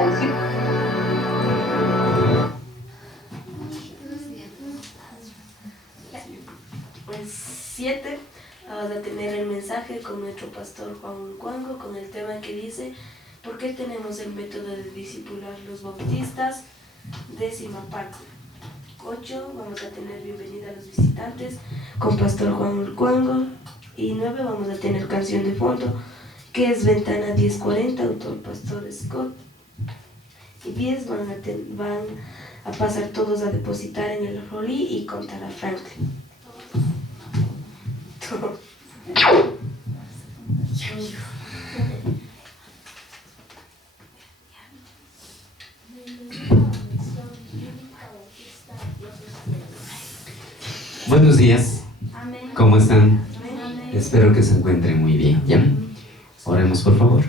decir. Pues 7, vamos a tener el mensaje con nuestro pastor Juan Cuango con el tema que dice ¿por qué tenemos el método de discipular los bautistas? 10ª parte. 8, vamos a tener bienvenida a los visitantes con pastor Juan Cuango. Y 9, vamos a tener canción de fondo que es Ventana 1040, autor pastor Scott. Y 10 van a pasar todos a depositar en el rolí y contar a Franklin. Buenos días. Amén. ¿Cómo están? Amén. Espero que se encuentren muy bien. ¿Ya? Oremos, por favor.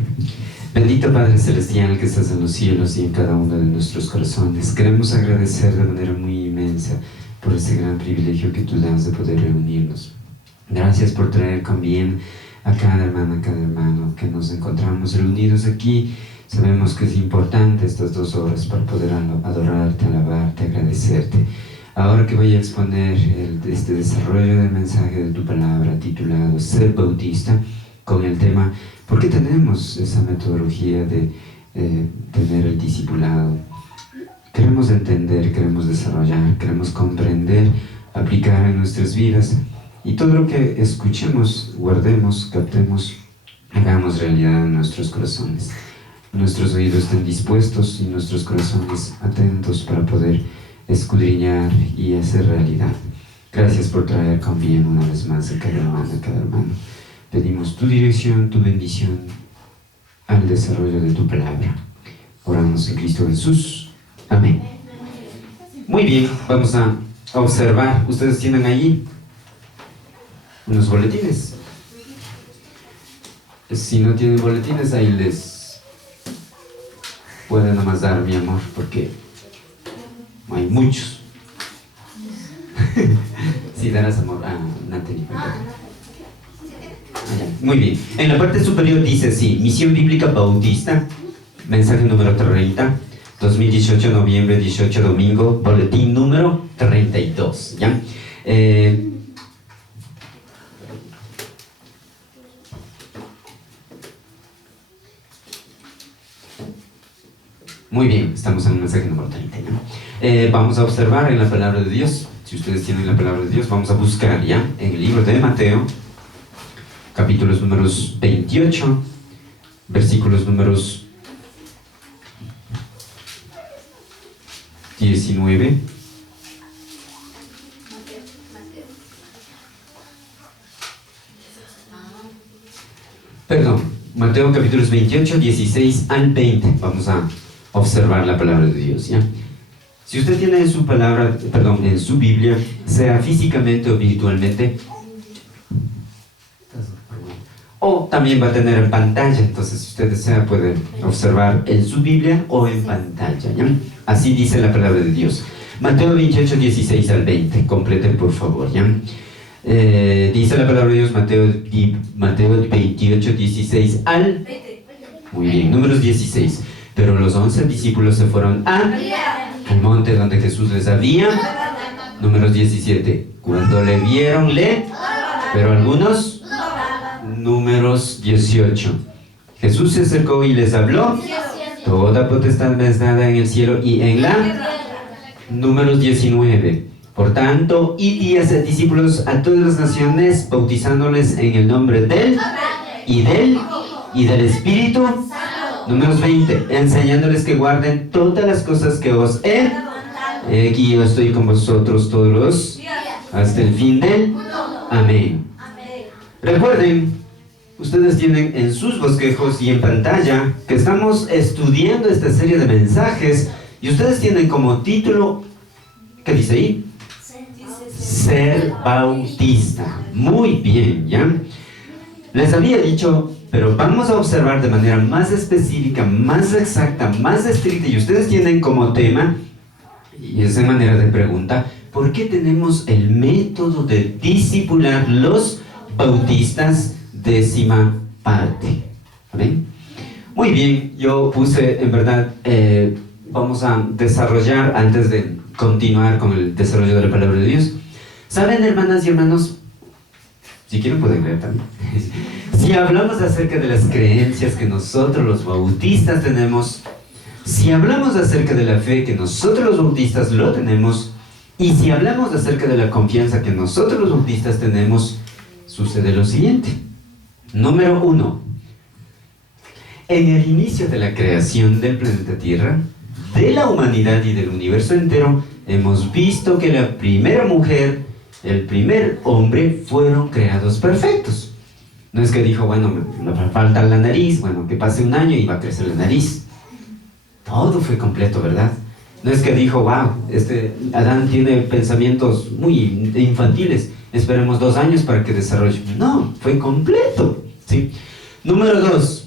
Bendito Padre Celestial que estás en los cielos y en cada uno de nuestros corazones. Queremos agradecer de manera muy inmensa por este gran privilegio que tú das de poder reunirnos. Gracias por traer con bien a cada hermano que nos encontramos reunidos aquí. Sabemos que es importante estas 2 horas para poder adorarte, alabarte, agradecerte. Ahora que voy a exponer este desarrollo del mensaje de tu palabra titulado Ser Bautista, con el tema ¿por qué tenemos esa metodología de tener el discipulado? Queremos entender, queremos desarrollar, queremos comprender, aplicar en nuestras vidas y todo lo que escuchemos, guardemos, captemos, hagamos realidad en nuestros corazones. Nuestros oídos estén dispuestos y nuestros corazones atentos para poder escudriñar y hacer realidad. Gracias por traer con bien una vez más a cada hermano. Pedimos tu dirección, tu bendición al desarrollo de tu palabra. Oramos en Cristo Jesús. Amén. Muy bien, vamos a observar. Ustedes tienen allí unos boletines. Si no tienen boletines, ahí les pueden nomás dar, mi amor, porque hay muchos. Si darás amor a Natalie. Muy bien. En la parte superior dice así: Misión Bíblica Bautista, mensaje número 30, 2018, noviembre 18, domingo, boletín número 32. ¿Ya? Muy bien, estamos en el mensaje número 30. ¿Ya? Vamos a observar en la palabra de Dios. Si ustedes tienen la palabra de Dios, vamos a buscar ya en el libro de Mateo, capítulos números 28, versículos números 19. Perdón, Mateo capítulos 28, 16 al 20. Vamos a observar la palabra de Dios, ¿ya? Si usted tiene en su palabra, perdón, en su Biblia, sea físicamente o virtualmente, o también va a tener en pantalla, entonces si usted desea puede observar en su Biblia o en pantalla, ¿ya? Así dice la palabra de Dios. Mateo 28, 16 al 20, completen por favor, ¿ya? Dice la palabra de Dios, Mateo 28, 16 al 20. Muy bien, números 16. Pero los 11 discípulos se fueron al monte donde Jesús les había. Números 17. Cuando le vieron, pero algunos. Números 18. Jesús se acercó y les habló. Toda potestad me es dada en el cielo y en la. Números 19. Por tanto, id y haced discípulos a todas las naciones, bautizándoles en el nombre del y del Espíritu. Números 20. Enseñándoles que guarden todas las cosas que os he. Aquí yo estoy con vosotros todos los hasta el fin del. Amén. Recuerden, ustedes tienen en sus bosquejos y en pantalla que estamos estudiando esta serie de mensajes y ustedes tienen como título, ¿qué dice ahí? Ser Bautista. Muy bien, ¿ya? Les había dicho, pero vamos a observar de manera más específica, más exacta, más estricta, y ustedes tienen como tema, y es de manera de pregunta, ¿por qué tenemos el método de discipular los bautistas? 10ª parte. ¿Amén? Muy bien, yo puse, en verdad, vamos a desarrollar, antes de continuar con el desarrollo de la palabra de Dios. ¿Saben, hermanas y hermanos? Si quieren pueden leer también. Si hablamos acerca de las creencias que nosotros los bautistas tenemos, si hablamos acerca de la fe que nosotros los bautistas lo tenemos, y si hablamos acerca de la confianza que nosotros los bautistas tenemos, sucede lo siguiente. Número 1. En el inicio de la creación del planeta Tierra, de la humanidad y del universo entero, hemos visto que la primera mujer, el primer hombre, fueron creados perfectos. No es que dijo, bueno, me falta la nariz, bueno, que pase un año y va a crecer la nariz. Todo fue completo, ¿verdad? No es que dijo, wow, Adán tiene pensamientos muy infantiles, esperemos 2 años para que desarrolle. No, fue completo, ¿sí? Número 2.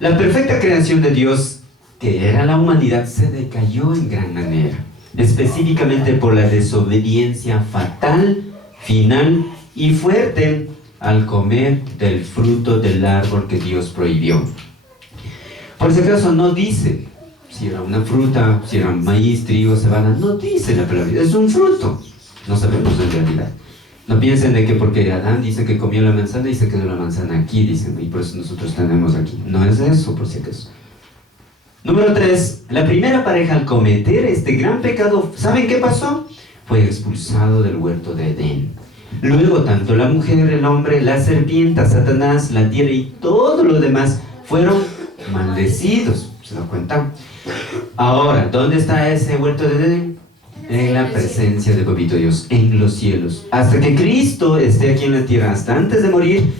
La perfecta creación de Dios, que era la humanidad, se decayó en gran manera, específicamente por la desobediencia fatal, final y fuerte al comer del fruto del árbol que Dios prohibió. Por si acaso no dice si era una fruta, si era maíz, trigo, cebada, no dice la palabra, es un fruto, no sabemos en realidad. No piensen de que porque Adán dice que comió la manzana y se quedó la manzana aquí, dicen, y por eso nosotros tenemos aquí. No es eso, por si acaso. Número 3. La primera pareja al cometer este gran pecado, ¿saben qué pasó? Fue expulsado del huerto de Edén. Luego, tanto la mujer, el hombre, la serpiente, Satanás, la tierra y todo lo demás fueron maldecidos. ¿Se dan cuenta? Ahora, ¿dónde está ese huerto de Edén? En la presencia de Papito Dios, en los cielos. Hasta que Cristo esté aquí en la tierra, hasta antes de morir,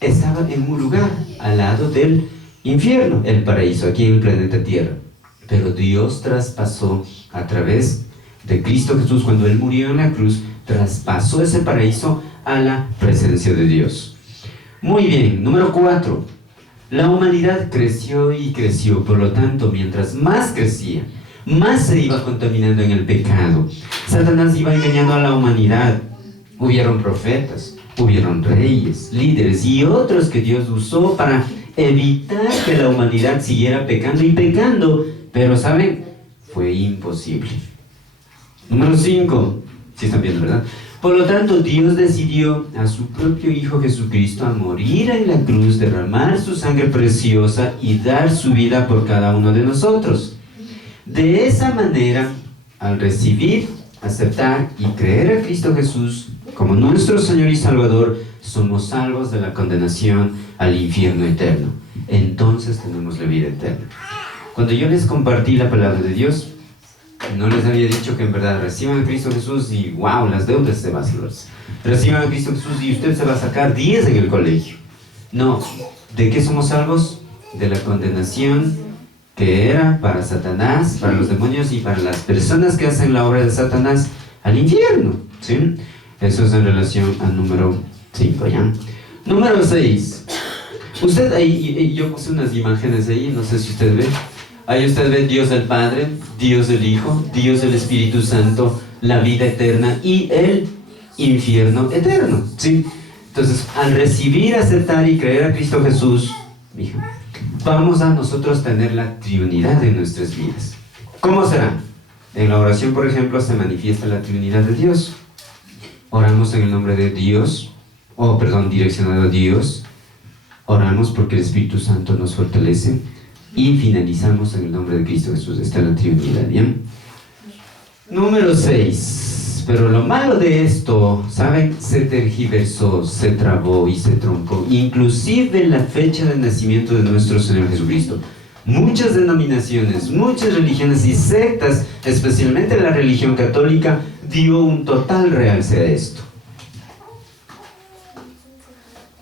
estaba en un lugar al lado del infierno, el paraíso, aquí en el planeta Tierra. Pero Dios traspasó a través de Cristo Jesús, cuando Él murió en la cruz, traspasó ese paraíso a la presencia de Dios. Muy bien, número 4. La humanidad creció y creció, por lo tanto, mientras más crecía, más se iba contaminando en el pecado. Satanás iba engañando a la humanidad. Hubieron profetas, hubieron reyes, líderes y otros que Dios usó para evitar que la humanidad siguiera pecando y pecando, pero ¿saben? Fue imposible. Número 5. Sí están viendo, ¿verdad? Por lo tanto, Dios decidió a su propio Hijo Jesucristo a morir en la cruz, derramar su sangre preciosa y dar su vida por cada uno de nosotros. De esa manera, al recibir, aceptar y creer a Cristo Jesús como nuestro Señor y Salvador, somos salvos de la condenación al infierno eterno. Entonces tenemos la vida eterna. Cuando yo les compartí la palabra de Dios, no les había dicho que en verdad reciban a Cristo Jesús y wow, las deudas se van a salvar. Reciban a Cristo Jesús y usted se va a sacar 10 en el colegio. No, ¿de qué somos salvos? De la condenación que era para Satanás, para los demonios y para las personas que hacen la obra de Satanás al infierno, ¿sí? Eso es en relación al número 5, ¿ya? Número 6. Usted ahí, yo puse unas imágenes ahí, no sé si usted ve. Ahí usted ve Dios el Padre, Dios el Hijo, Dios el Espíritu Santo, la vida eterna y el infierno eterno, ¿sí? Entonces, al recibir, aceptar y creer a Cristo Jesús, vamos a nosotros tener la Trinidad en nuestras vidas. ¿Cómo será? En la oración, por ejemplo, se manifiesta la Trinidad de Dios. Oramos en el nombre de Dios, direccionado a Dios. Oramos porque el Espíritu Santo nos fortalece. Y finalizamos en el nombre de Cristo Jesús. Está la Trinidad, ¿bien? Número 6. Pero lo malo de esto, ¿saben? Se tergiversó, se trabó y se truncó. Inclusive la fecha de nacimiento de nuestro Señor Jesucristo. Muchas denominaciones, muchas religiones y sectas, especialmente la religión católica, dio un total realce a esto.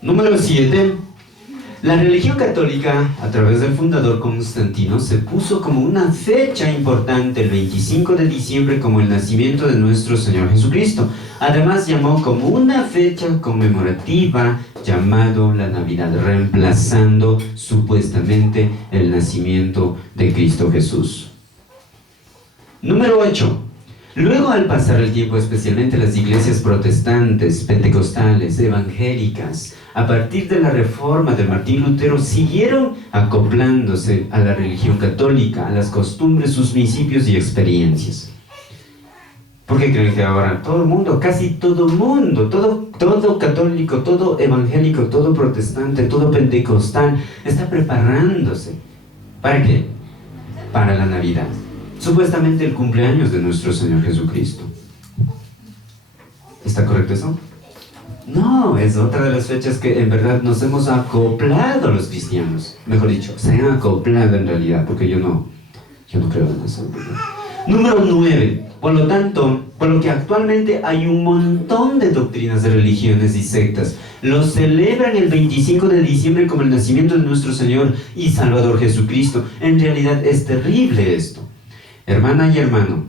Número 7. La religión católica, a través del fundador Constantino, se puso como una fecha importante, el 25 de diciembre, como el nacimiento de nuestro Señor Jesucristo. Además, llamó como una fecha conmemorativa, llamado la Navidad, reemplazando supuestamente el nacimiento de Cristo Jesús. Número 8. Luego, al pasar el tiempo, especialmente las iglesias protestantes, pentecostales, evangélicas, a partir de la reforma de Martín Lutero, siguieron acoplándose a la religión católica, a las costumbres, sus principios y experiencias. ¿Por qué creen que ahora todo el mundo, casi todo el mundo, todo católico, todo evangélico, todo protestante, todo pentecostal, está preparándose? ¿Para qué? Para la Navidad. Supuestamente el cumpleaños de nuestro Señor Jesucristo. ¿Está correcto eso? No, es otra de las fechas que en verdad nos hemos acoplado los cristianos. Mejor dicho, se han acoplado en realidad, porque yo no creo en eso. Número 9. Por lo tanto, por lo que actualmente hay un montón de doctrinas de religiones y sectas, lo celebran el 25 de diciembre como el nacimiento de nuestro Señor y Salvador Jesucristo. En realidad es terrible esto. Hermana y hermano,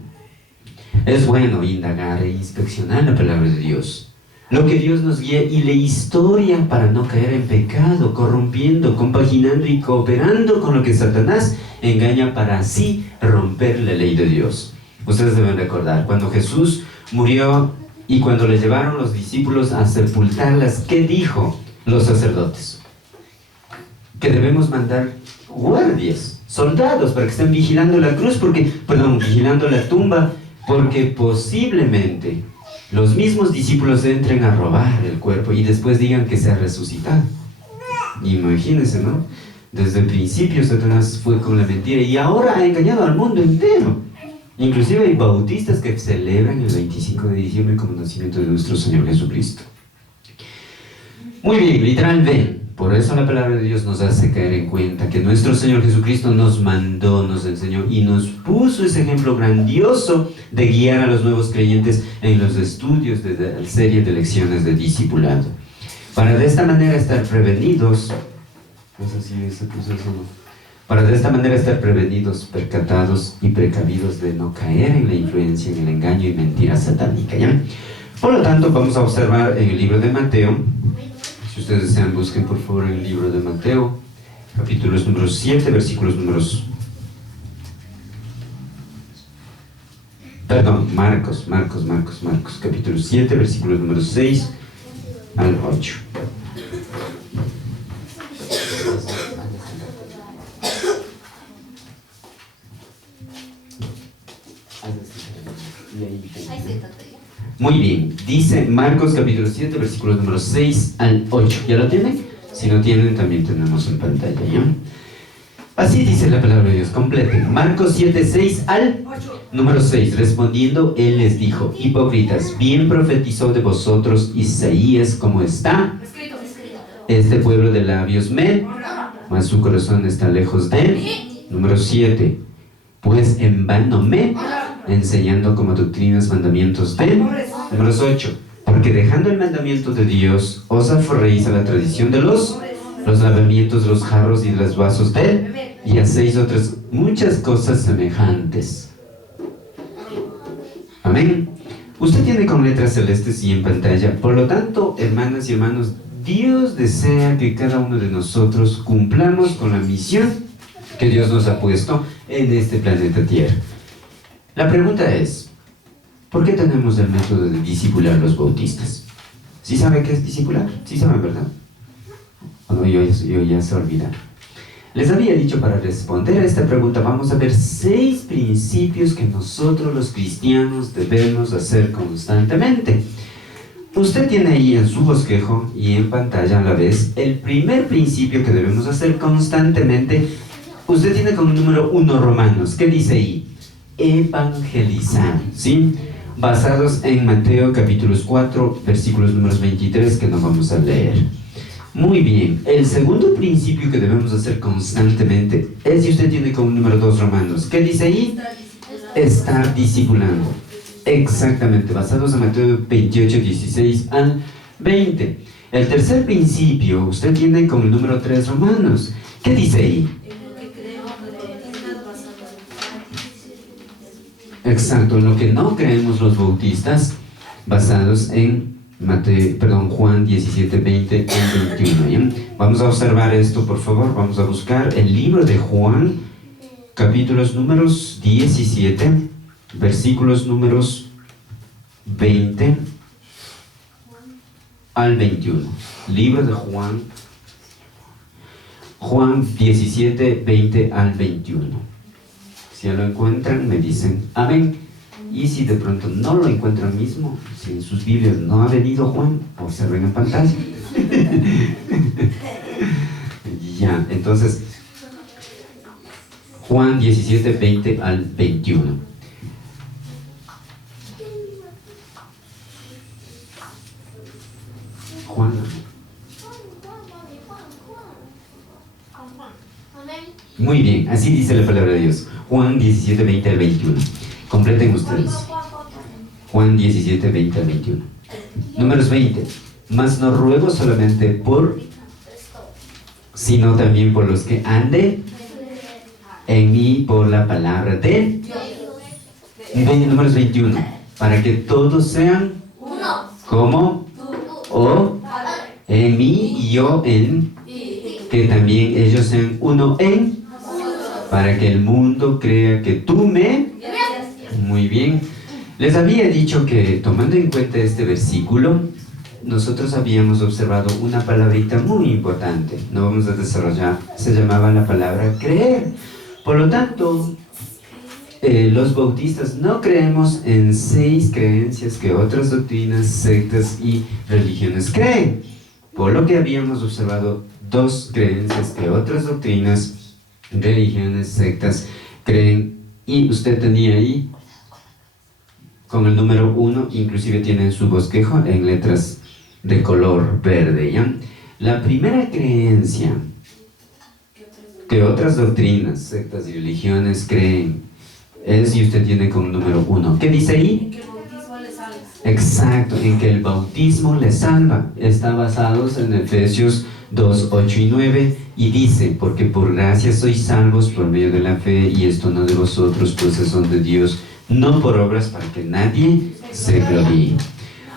es bueno indagar e inspeccionar la palabra de Dios, lo que Dios nos guía y la historia para no caer en pecado, corrompiendo, compaginando y cooperando con lo que Satanás engaña para así romper la ley de Dios. Ustedes deben recordar, cuando Jesús murió y cuando le llevaron los discípulos a sepultarlas, ¿qué dijo los sacerdotes? Que debemos mandar guardias, soldados, para que estén vigilando la cruz, vigilando la tumba, porque posiblemente los mismos discípulos entren a robar el cuerpo y después digan que se ha resucitado. Imagínense, ¿no? Desde el principio Satanás fue con la mentira y ahora ha engañado al mundo entero. Inclusive hay bautistas que celebran el 25 de diciembre como nacimiento de nuestro Señor Jesucristo. Muy bien, literal ven. Por eso la palabra de Dios nos hace caer en cuenta que nuestro Señor Jesucristo nos mandó, nos enseñó y nos puso ese ejemplo grandioso de guiar a los nuevos creyentes en los estudios de la serie de lecciones de discipulado. Para de esta manera estar prevenidos, para de esta manera estar prevenidos, percatados y precavidos de no caer en la influencia, en el engaño y mentira satánica, ¿ya? Por lo tanto, vamos a observar en el libro de Mateo. Si ustedes desean, busquen por favor el libro de Mateo, capítulos números 7, versículos números... Perdón, Marcos, capítulo 7, versículos números 6 al 8. Muy bien, dice Marcos capítulo 7, versículos números 6 al 8. ¿Ya lo tienen? Si no tienen, también tenemos en pantalla, ¿ya? Así dice la palabra de Dios, completen. Marcos 7, 6 al 8. Número 6, respondiendo, él les dijo: hipócritas, bien profetizó de vosotros Isaías, como está este pueblo de labios me, mas su corazón está lejos de él. Número 7, pues en vano me, enseñando como doctrinas mandamientos de él. Número 8, porque dejando el mandamiento de Dios, os aferréis a la tradición de los lavamientos, los jarros y los vasos de él, y hacéis otras muchas cosas semejantes. Amén. Usted tiene con letras celestes y en pantalla. Por lo tanto, hermanas y hermanos, Dios desea que cada uno de nosotros cumplamos con la misión que Dios nos ha puesto en este planeta Tierra. La pregunta es, ¿por qué tenemos el método de discipular los bautistas? ¿Sí saben qué es discipular? Sí saben, ¿verdad? ¿O no? Yo ya se olvidaron. Les había dicho, para responder a esta pregunta vamos a ver 6 principios que nosotros los cristianos debemos hacer constantemente. Usted tiene ahí en su bosquejo y en pantalla a la vez el primer principio que debemos hacer constantemente. Usted tiene como número 1 Romanos. ¿Qué dice ahí? Evangelizar, ¿sí? Basados en Mateo capítulos 4, versículos números 23, que no vamos a leer. Muy bien, el segundo principio que debemos hacer constantemente es, si usted tiene como número 2 Romanos, ¿qué dice ahí? Estar discipulando. Exactamente, basados en Mateo 28, 16 al 20. El tercer principio, usted tiene como número 3 Romanos. ¿Qué dice ahí? Exacto, en lo que no creemos los bautistas, basados en Juan 17, 20 y 21. ¿ya? Vamos a observar esto, por favor. Vamos a buscar el libro de Juan, capítulos números 17, versículos números 20 al 21. Libro de Juan, Juan 17, 20 al 21. Si ya lo encuentran, me dicen amén. Y si de pronto no lo encuentran mismo, si en sus Biblias no ha venido Juan, observen en pantalla. Ya, entonces, Juan 17, 20 al 21. Juan. Muy bien, así dice la palabra de Dios. Juan 17, 20 al 21. Completen ustedes. Juan 17, 20 al 21. Números 20. Mas no ruego solamente por, sino también por los que anden en mí por la palabra de Números 21. Para que todos sean como o en mí y yo en, que también ellos sean uno en, para que el mundo crea que tú me. Muy bien. Les había dicho que, tomando en cuenta este versículo, nosotros habíamos observado una palabrita muy importante. No vamos a desarrollar. Se llamaba la palabra creer. Por lo tanto, los bautistas no creemos en 6 creencias que otras doctrinas, sectas y religiones creen. Por lo que habíamos observado 2 creencias que otras doctrinas, religiones, sectas creen. Y usted tenía ahí, con el número 1, inclusive tiene en su bosquejo en letras de color verde, ¿ya? La primera creencia que otras doctrinas, sectas y religiones creen es, y usted tiene con el número 1. ¿Qué dice ahí? En que el bautismo le salva. Exacto, en que el bautismo le salva. Está basado en Efesios 2, 8 y 9, y dice: porque por gracia sois salvos por medio de la fe, y esto no de vosotros, pues es don de Dios, no por obras, para que nadie se gloríe.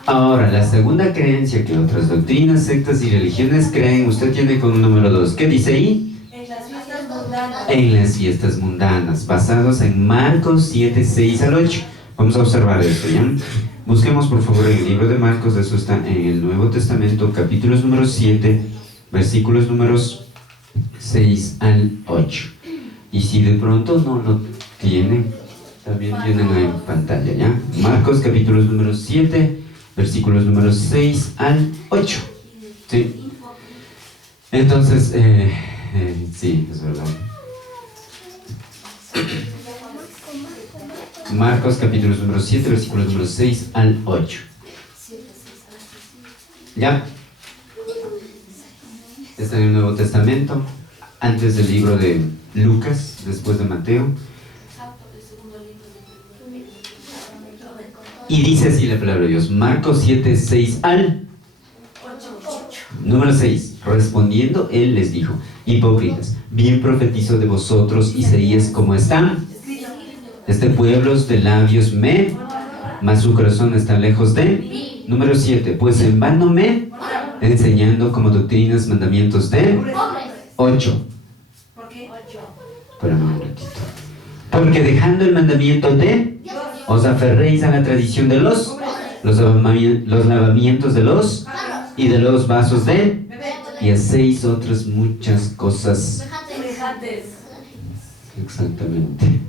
Ahora, la segunda creencia que otras doctrinas, sectas y religiones creen, usted tiene con el número 2. ¿Qué dice ahí? En las fiestas mundanas. En las fiestas mundanas, basados en Marcos 7, 6 al 8. Vamos a observar esto, ¿ya? Busquemos por favor el libro de Marcos. Eso está en el Nuevo Testamento, capítulos números 7, versículos números 6 al 8. Y si de pronto no lo tienen, también tienen ahí en pantalla, ¿ya? Marcos capítulos números 7, versículos números 6 al 8. ¿Sí? Entonces, sí, es verdad. Marcos capítulos número 7, versículos números 6 al 8. ¿Ya? Está en el Nuevo Testamento, antes del libro de Lucas, después de Mateo. Y dice así la palabra de Dios, Marcos 7, 6 al 8. Número 6. Respondiendo, él les dijo: hipócritas, bien profetizó de vosotros Isaías como están. Este pueblo de labios me, mas su corazón está lejos de. Número 7. Pues en vano me, enseñando como doctrinas mandamientos de. 8. ¿Por qué? Espérame un ratito. Porque dejando el mandamiento de, os aferréis a la tradición de los lavamientos de los y de los vasos de, y hacéis otras muchas cosas. Exactamente.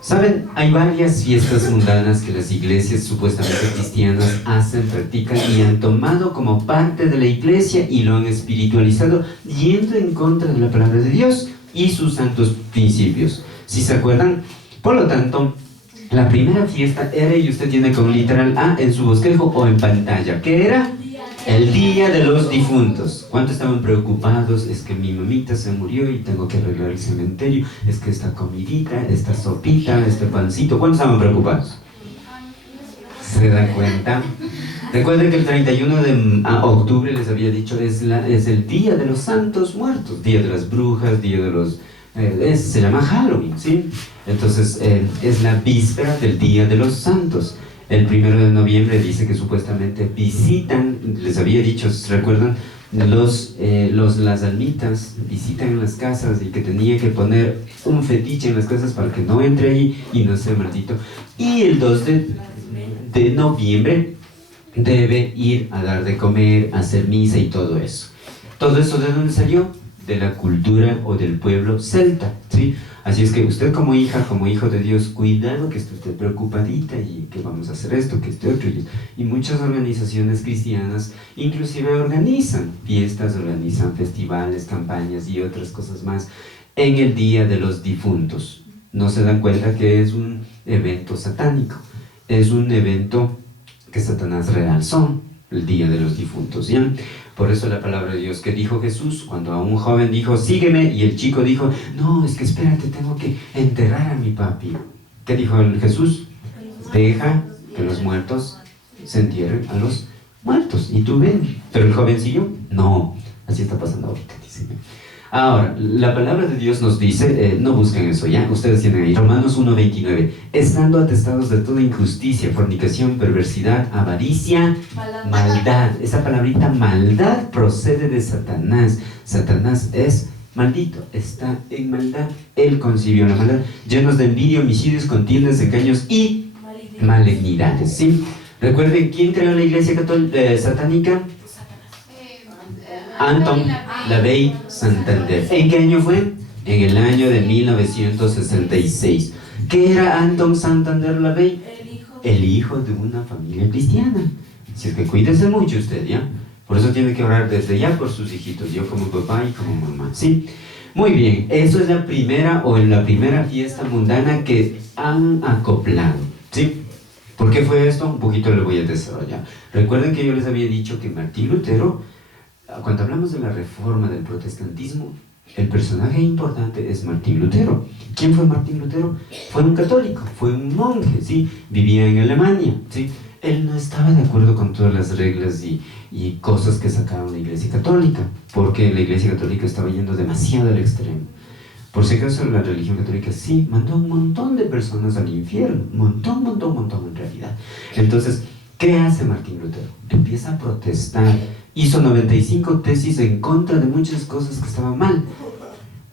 ¿Saben? Hay varias fiestas mundanas que las iglesias supuestamente cristianas hacen, practican y han tomado como parte de la iglesia y lo han espiritualizado, yendo en contra de la palabra de Dios y sus santos principios. ¿Sí se acuerdan? Por lo tanto, la primera fiesta era, y usted tiene con literal A en su bosquejo o en pantalla, ¿qué era? El Día de los Difuntos. ¿Cuántos estaban preocupados? Es que mi mamita se murió y tengo que arreglar el cementerio. Es que esta comidita, esta sopita, este pancito. ¿Cuántos estaban preocupados? ¿Se dan cuenta? Recuerden que el 31 de octubre les había dicho es el Día de los Santos Muertos, Día de las Brujas, Día de los... se llama Halloween, ¿sí? Entonces es la víspera del Día de los Santos. El 1 de noviembre dice que supuestamente visitan, les había dicho, ¿recuerdan? Las almitas visitan las casas y que tenía que poner un fetiche en las casas para que no entre ahí y no sea maldito. Y el 2 de noviembre debe ir a dar de comer, a hacer misa y todo eso. ¿Todo eso de dónde salió? De la cultura o del pueblo celta, ¿sí? Así es que usted como hija, como hijo de Dios, cuidado que esté usted preocupadita y que vamos a hacer esto, que este otro. Y muchas organizaciones cristianas inclusive organizan fiestas, organizan festivales, campañas y otras cosas más en el Día de los Difuntos. No se dan cuenta que es un evento satánico, es un evento que Satanás realzó, el Día de los Difuntos, ¿ya? Por eso la palabra de Dios que dijo Jesús, cuando a un joven dijo, sígueme, y el chico dijo, no, es que espérate, tengo que enterrar a mi papi. ¿Qué dijo Jesús? Deja que los muertos se entierren a los muertos, y tú ven. Pero el joven siguió, no, así está pasando ahorita, dice. Ahora, la palabra de Dios nos dice, no busquen eso ya, ustedes tienen ahí, Romanos 1:29, estando atestados de toda injusticia, fornicación, perversidad, avaricia, maldad. Esa palabrita maldad procede de Satanás. Satanás es maldito, está en maldad. Él concibió la maldad, llenos de envidia, homicidios, contiendas, engaños y malignidades, ¿sí? Recuerden, ¿quién creó la iglesia católica satánica? Anton LaVey Santander. ¿En qué año fue? En el año de 1966. ¿Qué era Anton Santander LaVey? El hijo de una familia cristiana. Así es que cuídese mucho usted, ¿ya? Por eso tiene que orar desde ya por sus hijitos, yo como papá y como mamá, ¿sí? Muy bien, eso es la primera fiesta mundana que han acoplado, ¿sí? ¿Por qué fue esto? Un poquito lo voy a desarrollar. Recuerden que yo les había dicho que Martín Lutero, cuando hablamos de la reforma del protestantismo, el personaje importante es Martín Lutero. ¿Quién fue Martín Lutero? Fue un católico, fue un monje, ¿sí? Vivía en Alemania, ¿sí? Él no estaba de acuerdo con todas las reglas y cosas que sacaron la Iglesia Católica, porque la Iglesia Católica estaba yendo demasiado al extremo. Por si acaso, la religión católica sí mandó un montón de personas al infierno, montón en realidad. Entonces, ¿qué hace Martín Lutero? Empieza a protestar. Hizo 95 tesis en contra de muchas cosas que estaban mal.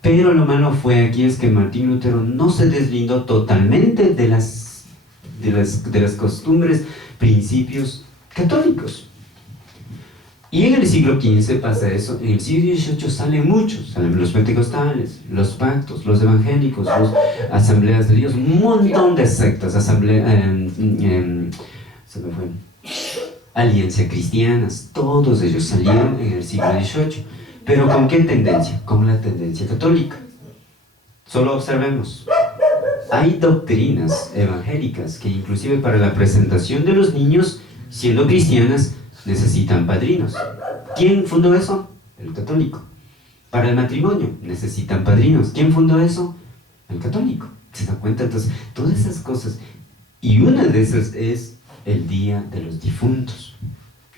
Pero lo malo fue aquí es que Martín Lutero no se deslindó totalmente de las costumbres, principios católicos. Y en el siglo XV pasa eso. En el siglo XVIII salen muchos, salen los pentecostales, los pactos, los evangélicos, las asambleas de Dios, un montón de sectas, alianza cristianas, todos ellos salieron en el siglo XVIII. ¿Pero con qué tendencia? Con la tendencia católica. Solo observemos. Hay doctrinas evangélicas que inclusive para la presentación de los niños, siendo cristianas, necesitan padrinos. ¿Quién fundó eso? El católico. Para el matrimonio, necesitan padrinos. ¿Quién fundó eso? El católico. ¿Se dan cuenta? Entonces, todas esas cosas. Y una de esas es el Día de los Difuntos.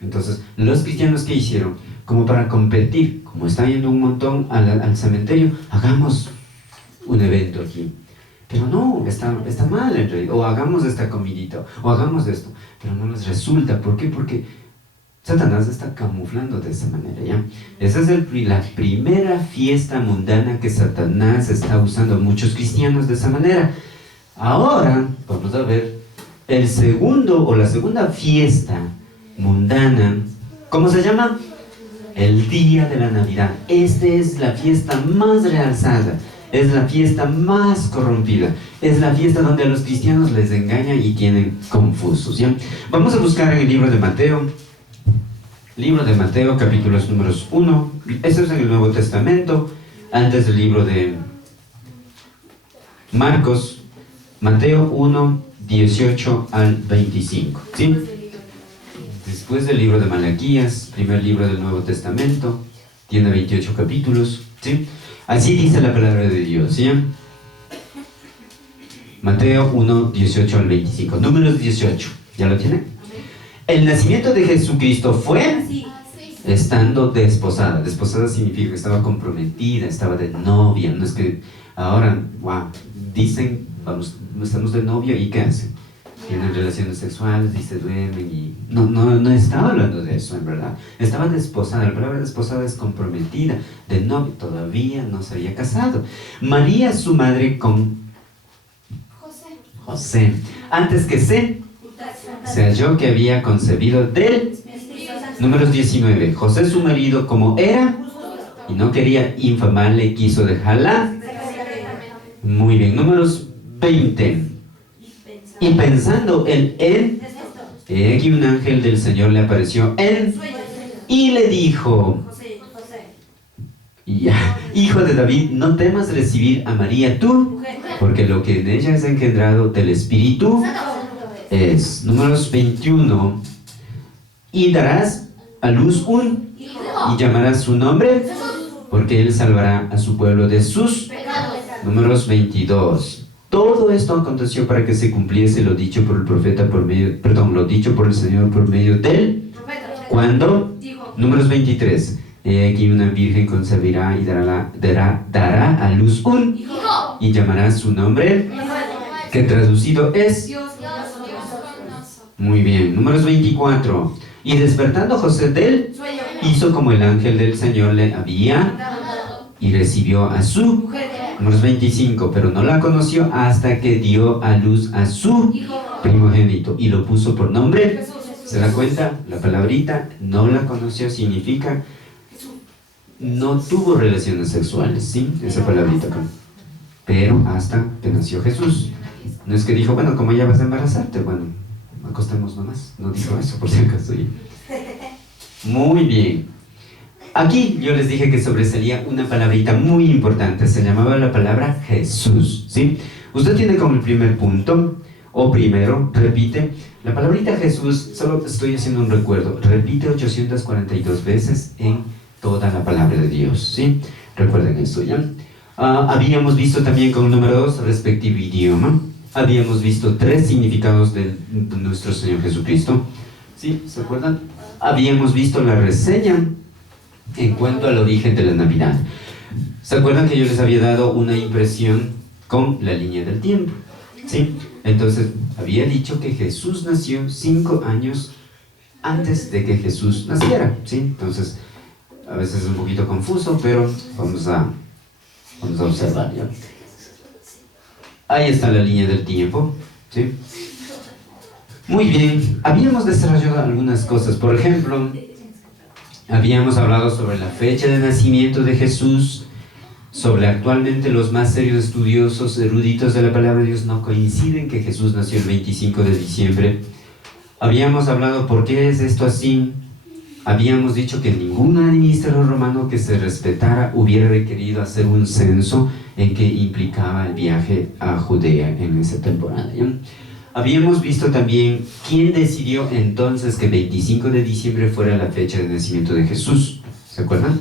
Entonces, los cristianos, ¿qué hicieron? Como para competir, como están yendo un montón al cementerio, hagamos un evento aquí. Pero no, está mal en realidad. O hagamos esta comidita, o hagamos esto. Pero no les resulta. ¿Por qué? Porque Satanás está camuflando de esa manera, ¿ya? Esa es la primera fiesta mundana que Satanás está usando a muchos cristianos de esa manera. Ahora, vamos a ver el segundo o la segunda fiesta mundana. ¿Cómo se llama? El día de la Navidad. Esta es la fiesta más realzada, es la fiesta más corrompida, es la fiesta donde a los cristianos les engañan y tienen confusos, ¿ya? Vamos a buscar en el libro de Mateo, capítulos números 1. Esto es en el Nuevo Testamento, antes del libro de Marcos. Mateo 1, 18 al 25, ¿sí? Después del libro de Malaquías, primer libro del Nuevo Testamento, tiene 28 capítulos, ¿sí? Así dice la palabra de Dios, ¿sí? Mateo 1, 18 al 25, números 18, ¿ya lo tienen? El nacimiento de Jesucristo fue estando desposada. Desposada significa que estaba comprometida, estaba de novia. No es que ahora, wow, dicen, vamos, estamos de novia y ¿qué hacen? Tienen relaciones sexuales y se duermen y... No estaba hablando de eso en verdad. Estaba desposada. La palabra desposada es comprometida, de novia, todavía no se había casado. María, su madre, con José. Antes que se halló que había concebido del... Números 19. José su marido, como era y no quería infamarle, quiso dejarla. Muy bien. Números 20. Y pensando él en... He aquí un ángel del Señor le apareció en... Y le dijo... Ya, hijo de David, no temas recibir a María tú, porque lo que en ella es engendrado del Espíritu es. Números 21. Y darás a luz un, y llamarás su nombre, porque él salvará a su pueblo de sus. Números 22. Todo esto aconteció para que se cumpliese lo dicho por el profeta por medio, perdón, lo dicho por el Señor por medio de él. ¿Cuándo? Números 23. He aquí una virgen concebirá y dará a luz un, y llamará su nombre, que traducido es. Muy bien. Números 24. Y despertando José del, hizo como el ángel del Señor le había, y recibió a su. Números 25. Pero no la conoció hasta que dio a luz a su primogénito y lo puso por nombre. ¿Se da cuenta? La palabrita no la conoció significa no tuvo relaciones sexuales, ¿sí? Esa palabrita. Pero hasta que nació Jesús. No es que dijo, bueno, como ya vas a embarazarte, bueno, acostemos nomás. No dijo eso, por si acaso. Muy bien. Aquí yo les dije que sobresalía una palabrita muy importante. Se llamaba la palabra Jesús, ¿sí? Usted tiene como el primer punto, o primero, repite. La palabrita Jesús, solo estoy haciendo un recuerdo, repite 842 veces en toda la palabra de Dios, ¿sí? Recuerden eso, ¿ya? Habíamos visto también con el número 2, respectivo idioma. Habíamos visto 3 significados de nuestro Señor Jesucristo, ¿sí? ¿Se acuerdan? Habíamos visto la reseña en cuanto al origen de la Navidad. ¿Se acuerdan que yo les había dado una impresión con la línea del tiempo? ¿Sí? Entonces, había dicho que Jesús nació 5 años antes de que Jesús naciera, ¿sí? Entonces, a veces es un poquito confuso, pero vamos a observar, ¿ya? Ahí está la línea del tiempo, ¿sí? Muy bien, habíamos desarrollado algunas cosas. Por ejemplo, habíamos hablado sobre la fecha de nacimiento de Jesús, sobre actualmente los más serios estudiosos eruditos de la palabra de Dios no coinciden que Jesús nació el 25 de diciembre. Habíamos hablado por qué es esto así. Habíamos dicho que ningún administrador romano que se respetara hubiera requerido hacer un censo en que implicaba el viaje a Judea en esa temporada, ¿ya? Habíamos visto también quién decidió entonces que 25 de diciembre fuera la fecha de nacimiento de Jesús. ¿Se acuerdan?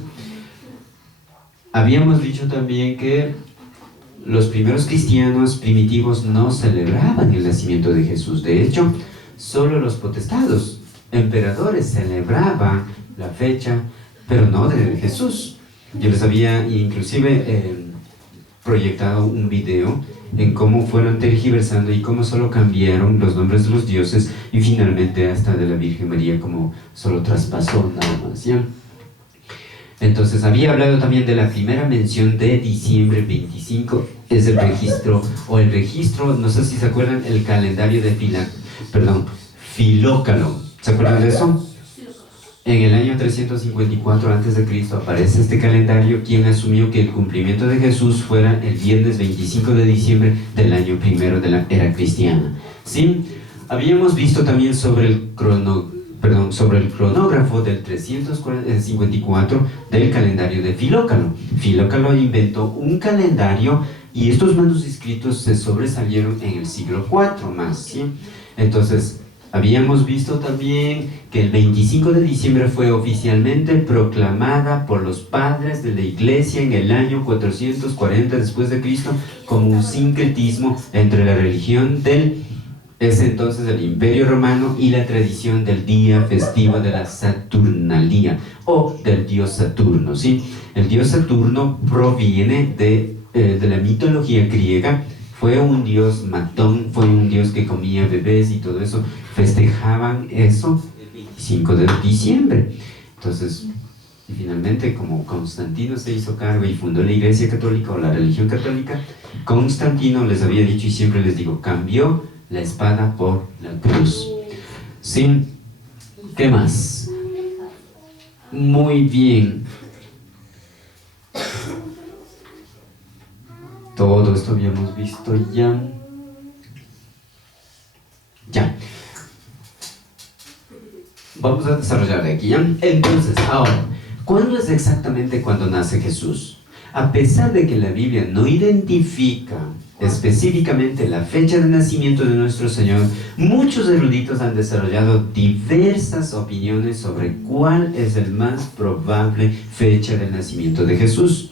Habíamos dicho también que los primeros cristianos primitivos no celebraban el nacimiento de Jesús. De hecho, solo los potestados, emperadores, celebraban la fecha, pero no de Jesús. Yo les había inclusive proyectado un video en cómo fueron tergiversando y cómo solo cambiaron los nombres de los dioses y finalmente hasta de la Virgen María, como solo traspasó nada más, ¿ya? Entonces había hablado también de la primera mención de diciembre 25, es el registro, no sé si se acuerdan, el calendario de Filócalo. ¿Se acuerdan de eso? En el año 354 a.C. aparece este calendario, quien asumió que el cumplimiento de Jesús fuera el viernes 25 de diciembre del año primero de la era cristiana, ¿sí? Habíamos visto también sobre el cronógrafo del 354 del calendario de Filócalo. Filócalo inventó un calendario y estos manuscritos se sobresalieron en el siglo IV más, ¿sí? Entonces, habíamos visto también que el 25 de diciembre fue oficialmente proclamada por los padres de la Iglesia en el año 440 después de Cristo como un sincretismo entre la religión del entonces el Imperio Romano y la tradición del día festivo de la Saturnalía o del dios Saturno, ¿sí? El dios Saturno proviene de la mitología griega. Fue un dios matón, fue un dios que comía bebés y todo eso. Festejaban eso el 25 de diciembre. Entonces, y finalmente, como Constantino se hizo cargo y fundó la Iglesia Católica o la religión católica, Constantino les había dicho, y siempre les digo, cambió la espada por la cruz. ¿Sí? ¿Qué más? Muy bien. Todo esto habíamos visto ya. Ya. Vamos a desarrollar de aquí, ¿ya? Entonces, ahora, ¿cuándo es exactamente cuando nace Jesús? A pesar de que la Biblia no identifica específicamente la fecha de nacimiento de nuestro Señor, muchos eruditos han desarrollado diversas opiniones sobre cuál es el más probable fecha del nacimiento de Jesús.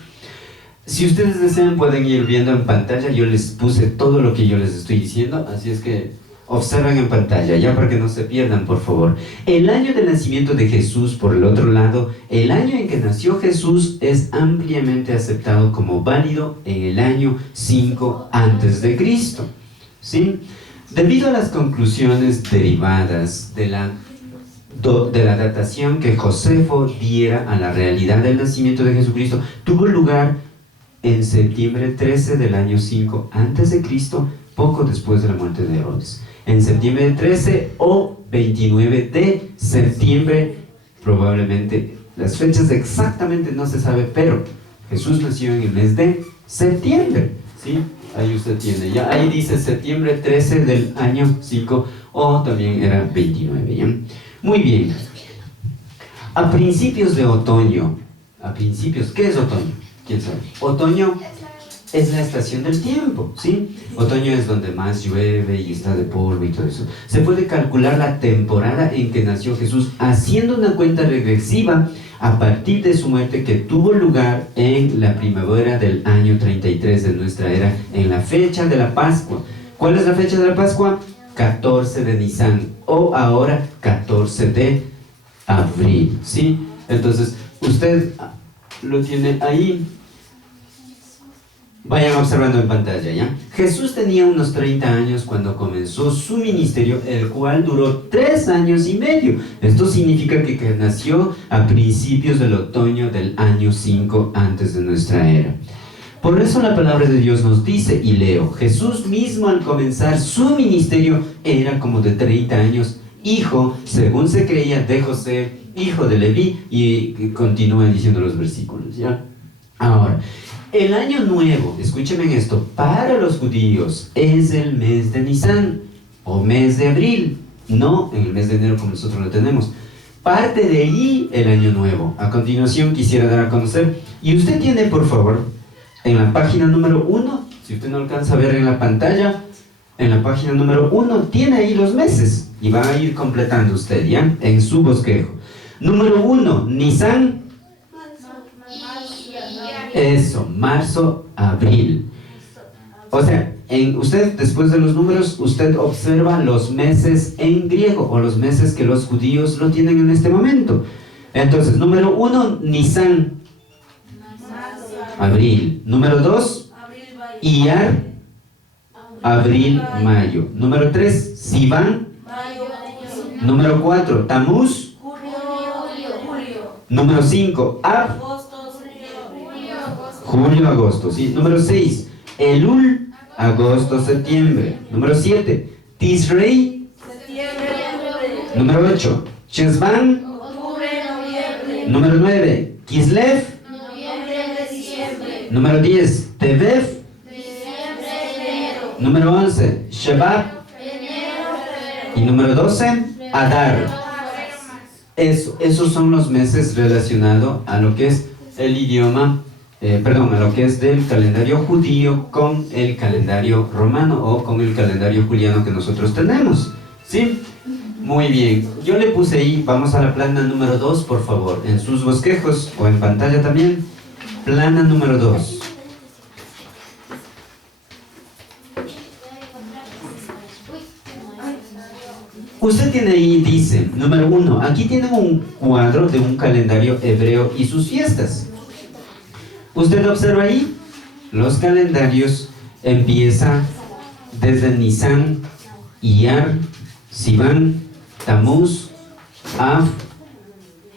Si ustedes desean pueden ir viendo en pantalla, yo les puse todo lo que yo les estoy diciendo, así es que observen en pantalla, ya para que no se pierdan, por favor. El año del nacimiento de Jesús, por el otro lado, el año en que nació Jesús es ampliamente aceptado como válido en el año 5 antes de Cristo. ¿Sí? Debido a las conclusiones derivadas de la datación que Josefo diera a la realidad del nacimiento de Jesucristo, tuvo lugar en septiembre 13 del año 5 antes de Cristo, poco después de la muerte de Herodes. En septiembre 13 o 29 de septiembre, probablemente, las fechas exactamente no se sabe, pero Jesús nació en el mes de septiembre, ¿sí? Ahí usted tiene, ya ahí dice septiembre 13 del año 5, o también era 29, ¿ya? Muy bien. A principios de otoño, ¿qué es otoño? ¿Quién sabe? Otoño es la estación del tiempo, ¿sí? Otoño es donde más llueve y está de polvo y todo eso. Se puede calcular la temporada en que nació Jesús haciendo una cuenta regresiva a partir de su muerte, que tuvo lugar en la primavera del año 33 de nuestra era, en la fecha de la Pascua. ¿Cuál es la fecha de la Pascua? 14 de Nisan, o ahora 14 de abril, ¿sí? Entonces, usted lo tiene ahí. Vayan observando en pantalla, ¿ya? Jesús tenía unos 30 años cuando comenzó su ministerio, el cual duró 3 años y medio. Esto significa que nació a principios del otoño del año 5 antes de nuestra era. Por eso la palabra de Dios nos dice, y leo, Jesús mismo al comenzar su ministerio era como de 30 años, hijo, según se creía, de José, hijo de Leví, y continúan diciendo los versículos, ¿ya? Ahora, el año nuevo, escúchenme en esto, para los judíos es el mes de Nisan, o mes de abril, no en el mes de enero como nosotros lo tenemos. Parte de ahí el año nuevo. A continuación quisiera dar a conocer, y usted tiene, por favor, en la página número 1, si usted no alcanza a ver en la pantalla, en la página número 1 tiene ahí los meses, y va a ir completando usted, ¿ya? En su bosquejo. Número 1, Nisan. Eso, marzo, abril. O sea, usted después de los números, usted observa los meses en griego, o los meses que los judíos lo tienen en este momento. Entonces, número 1, Nisan, abril. Número 2, Iyar, abril, mayo. Número 3, Sivan. Número 4, Tamuz. Número 5, Ab. Julio, agosto, ¿sí? Número 6, Elul, agosto, septiembre. Número 7, Tisrei. Número 8, Shesvan. Número 9, Kislev. Número 10, Tevev. Número 11, Shebab. Y número 12, Adar. Esos son los meses relacionados a lo que es el idioma, a lo que es del calendario judío con el calendario romano, o con el calendario juliano que nosotros tenemos, ¿sí? Muy bien, yo le puse ahí, vamos a la plana número 2, por favor, en sus bosquejos o en pantalla también. Plana número 2. Usted tiene ahí, dice, número 1, aquí tienen un cuadro de un calendario hebreo y sus fiestas. Usted observa ahí, los calendarios empiezan desde Nisan, Iyar, Sivan, Tamuz, Av,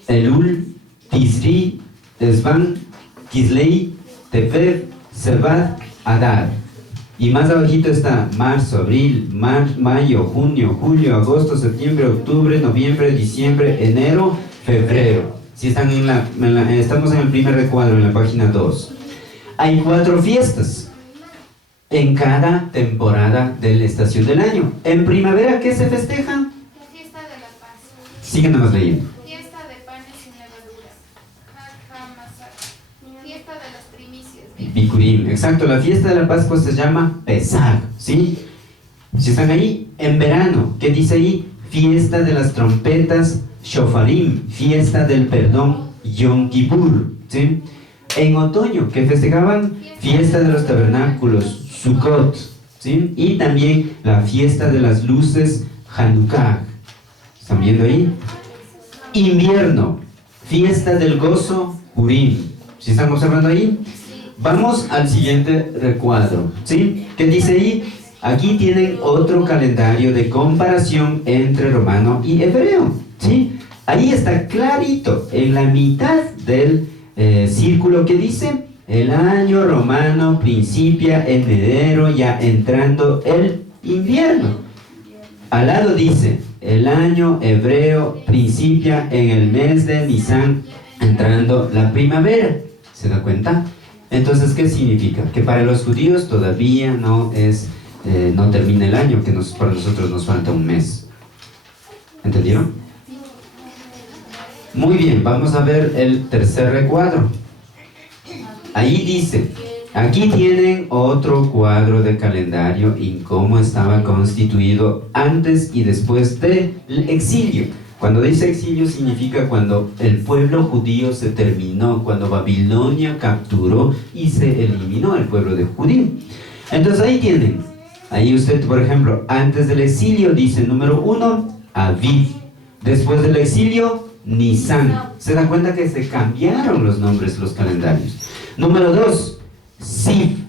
Elul, Tisri, Esvan, Kislei, Tevev, Sebad, Adar. Y más abajito está marzo, abril, mayo, junio, julio, agosto, septiembre, octubre, noviembre, diciembre, enero, febrero. Si están estamos en el primer recuadro, en la página 2. Hay 4 fiestas en cada temporada de la estación del año. En primavera, ¿qué se festeja? La fiesta de la paz. Sigue nomás leyendo. Fiesta de panes sin levaduras. Fiesta de las primicias. Bikurim, exacto, la fiesta de la Pascua se llama Pesach, ¿sí? Si están ahí, en verano, ¿qué dice ahí? Fiesta de las trompetas, Shofarim, fiesta del perdón, Yom Kippur, ¿sí? En otoño, ¿qué festejaban? Fiesta de los tabernáculos, Sukkot, ¿sí? Y también la fiesta de las luces, Hanukkah. ¿Están viendo ahí? Invierno, fiesta del gozo, Purim. ¿Sí están observando ahí? Vamos al siguiente recuadro, ¿sí? ¿Qué dice ahí? Aquí tienen otro calendario de comparación entre romano y hebreo, ¿sí? Ahí está clarito, en la mitad del círculo que dice: el año romano principia en enero, ya entrando el invierno. Al lado dice: el año hebreo principia en el mes de Nisan, entrando la primavera. ¿Se da cuenta? Entonces, ¿qué significa? Que para los judíos todavía no termina el año, que para nosotros nos falta un mes. ¿Entendieron? Muy bien, vamos a ver el tercer recuadro. Ahí dice, aquí tienen otro cuadro de calendario y cómo estaba constituido antes y después del exilio. Cuando dice exilio significa cuando el pueblo judío se terminó, cuando Babilonia capturó y se eliminó el pueblo de judío. Entonces ahí tienen, ahí usted, por ejemplo, antes del exilio dice número 1, Aviv. Después del exilio, Nisan. ¿Se dan cuenta que se cambiaron los nombres, los calendarios? Número 2, Siv.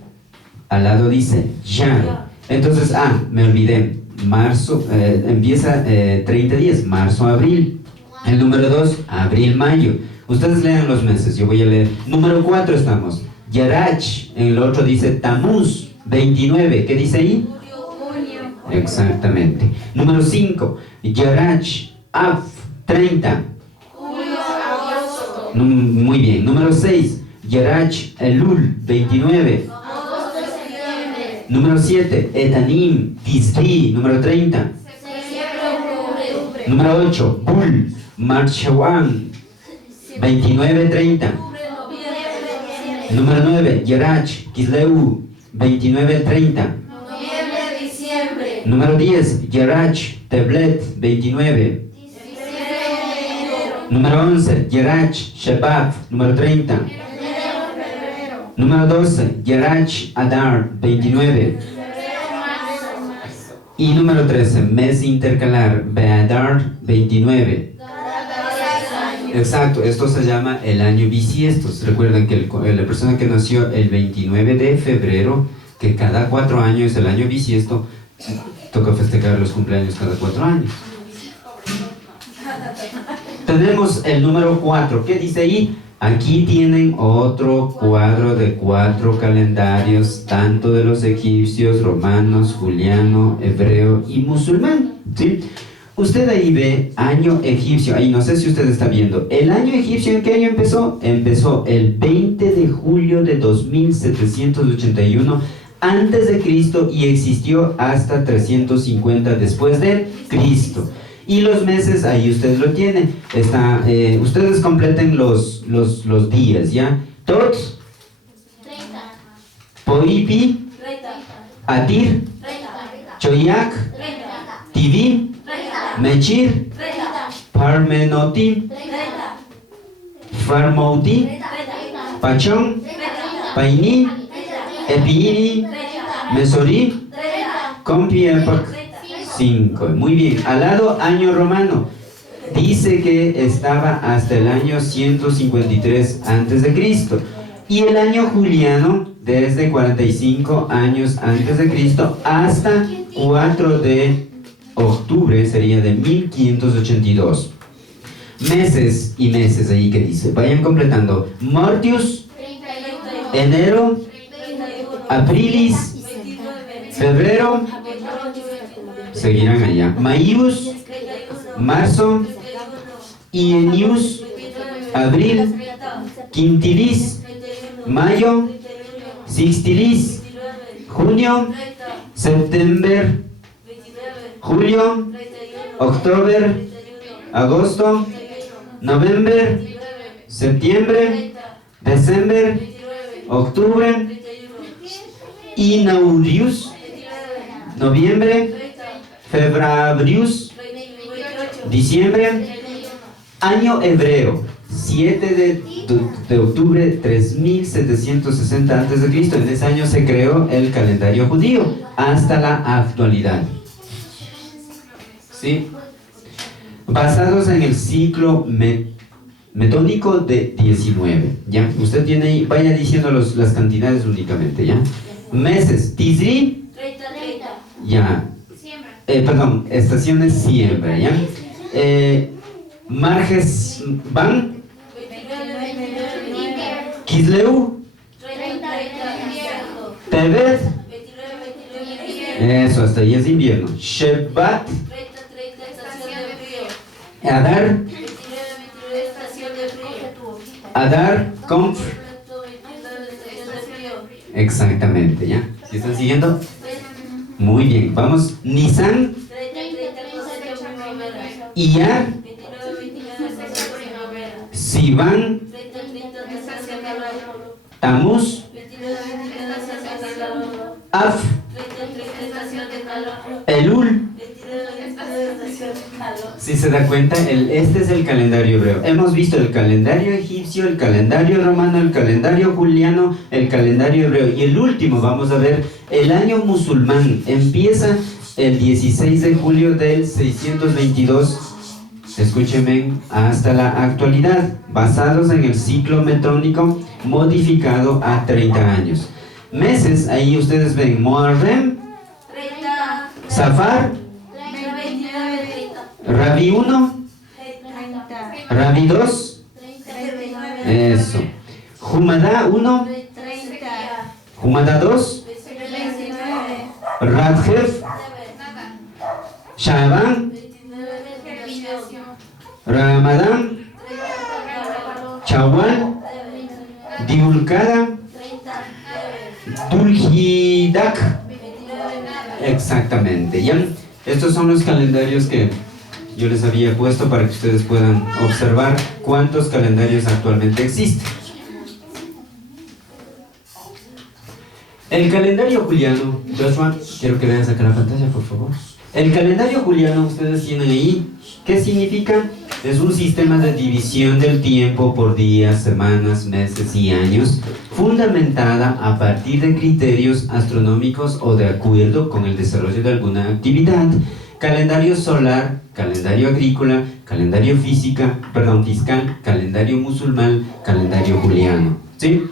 Al lado dice Yar. Entonces, me olvidé. Marzo, empieza 30 días, marzo, abril. El número 2, abril, mayo. Ustedes lean los meses, yo voy a leer. Número 4 estamos, Yarach. En el otro dice Tamuz, 29. ¿Qué dice ahí? Junio. Exactamente. Número 5, Yarach, Av, 30. Julio, agosto. Muy bien. Número 6, Yarach, Elul, 29. Agosto, septiembre. Número 7, Etanim, Tisri, número 30. Septiembre, octubre. Número 8, Bul, Marchawan, 29, 30. Noviembre, diciembre. Número 9, Yerach, Kisleu, 29, 30. Noviembre, diciembre. Número 10, Yerach, Teblet, 29. Diciembre, enero. Número 11, Yerach, Shebat, número 30. Enero, febrero. Número 12, Yerach, Adar, 29. Marzo. Y número 13, mes intercalar, Beadar, 29. Cada 6 años. Exacto, esto se llama el año bisiesto. Recuerden que la persona que nació el 29 de febrero, que cada 4 años es el año bisiesto, toca festejar los cumpleaños cada 4 años. Tenemos el número 4, ¿qué dice ahí? Aquí tienen otro cuadro de 4 calendarios, tanto de los egipcios, romanos, juliano, hebreo y musulmán, ¿sí? Usted ahí ve año egipcio, ahí no sé si usted está viendo. ¿El año egipcio en qué año empezó? Empezó el 20 de julio de 2781 antes de Cristo y existió hasta 350 después de Cristo. Y los meses, ahí usted lo tiene. Ustedes completen los días, ¿ya? Tot, 30. Poipi, 30. Atir, 30. Choyak, 30. Tivi, 30. Mechir, 30. Parmenoti, 30. Farmouti, 30. Pachón, 30. Paini, 30. Epiini, 30. Mesori, 30. Compiepac. 5. Muy bien. Al lado, año romano. Dice que estaba hasta el año 153 antes de Cristo. Y el año juliano, desde 45 años antes de Cristo hasta 4 de octubre, sería de 1582. Meses y meses ahí que dice. Vayan completando. Martius, 31. enero, 31. aprilis, 29. febrero, seguirán allá. Maíus, marzo, Ienius, abril, Quintilis, mayo, Sixtilis, junio, septiembre, julio, octubre, agosto, noviembre, septiembre, diciembre, octubre, Inaurius, noviembre, febrarius, diciembre, año hebreo, 7 de octubre 3760 a.C. En ese año se creó el calendario judío hasta la actualidad. ¿Sí? Basados en el ciclo metónico de 19. ¿Ya? Usted tiene ahí, vaya diciendo las cantidades únicamente. ¿Ya? Meses, Tisri, ya. Siembra. Estaciones siembra. ¿Ya? Marges Ban, Kisleu, Tevet, eso, hasta ahí es invierno. Shebat, Adar, Adar, Conf. Exactamente, ¿ya? ¿Sí están siguiendo? Muy bien, vamos. Nisan, Iyar, Sivan, Tamuz, Af, Elul. Si se da cuenta, este es el calendario hebreo. Hemos visto el calendario egipcio, el calendario romano, el calendario juliano, el calendario hebreo. Y el último, vamos a ver, el año musulmán. Empieza el 16 de julio del 622, escúchenme, hasta la actualidad, basados en el ciclo metrónico modificado a 30 años. Meses, ahí ustedes ven, Muharrem, Safar, Rabi 1, Rabi 2, eso, Jumada 1, Jumada 2, Radjef, Shaban, Ramadán, Chawal, Diulkada, Dulhidak. Exactamente, ¿ya? Estos son los calendarios que yo les había puesto para que ustedes puedan observar cuántos calendarios actualmente existen. El calendario juliano, Joshua, quiero que vean acá la pantalla, por favor. El calendario juliano, ustedes tienen ahí, ¿qué significa? Es un sistema de división del tiempo por días, semanas, meses y años, fundamentada a partir de criterios astronómicos o de acuerdo con el desarrollo de alguna actividad. Calendario solar, calendario agrícola, calendario fiscal, calendario musulmán, calendario juliano. ¿Sí?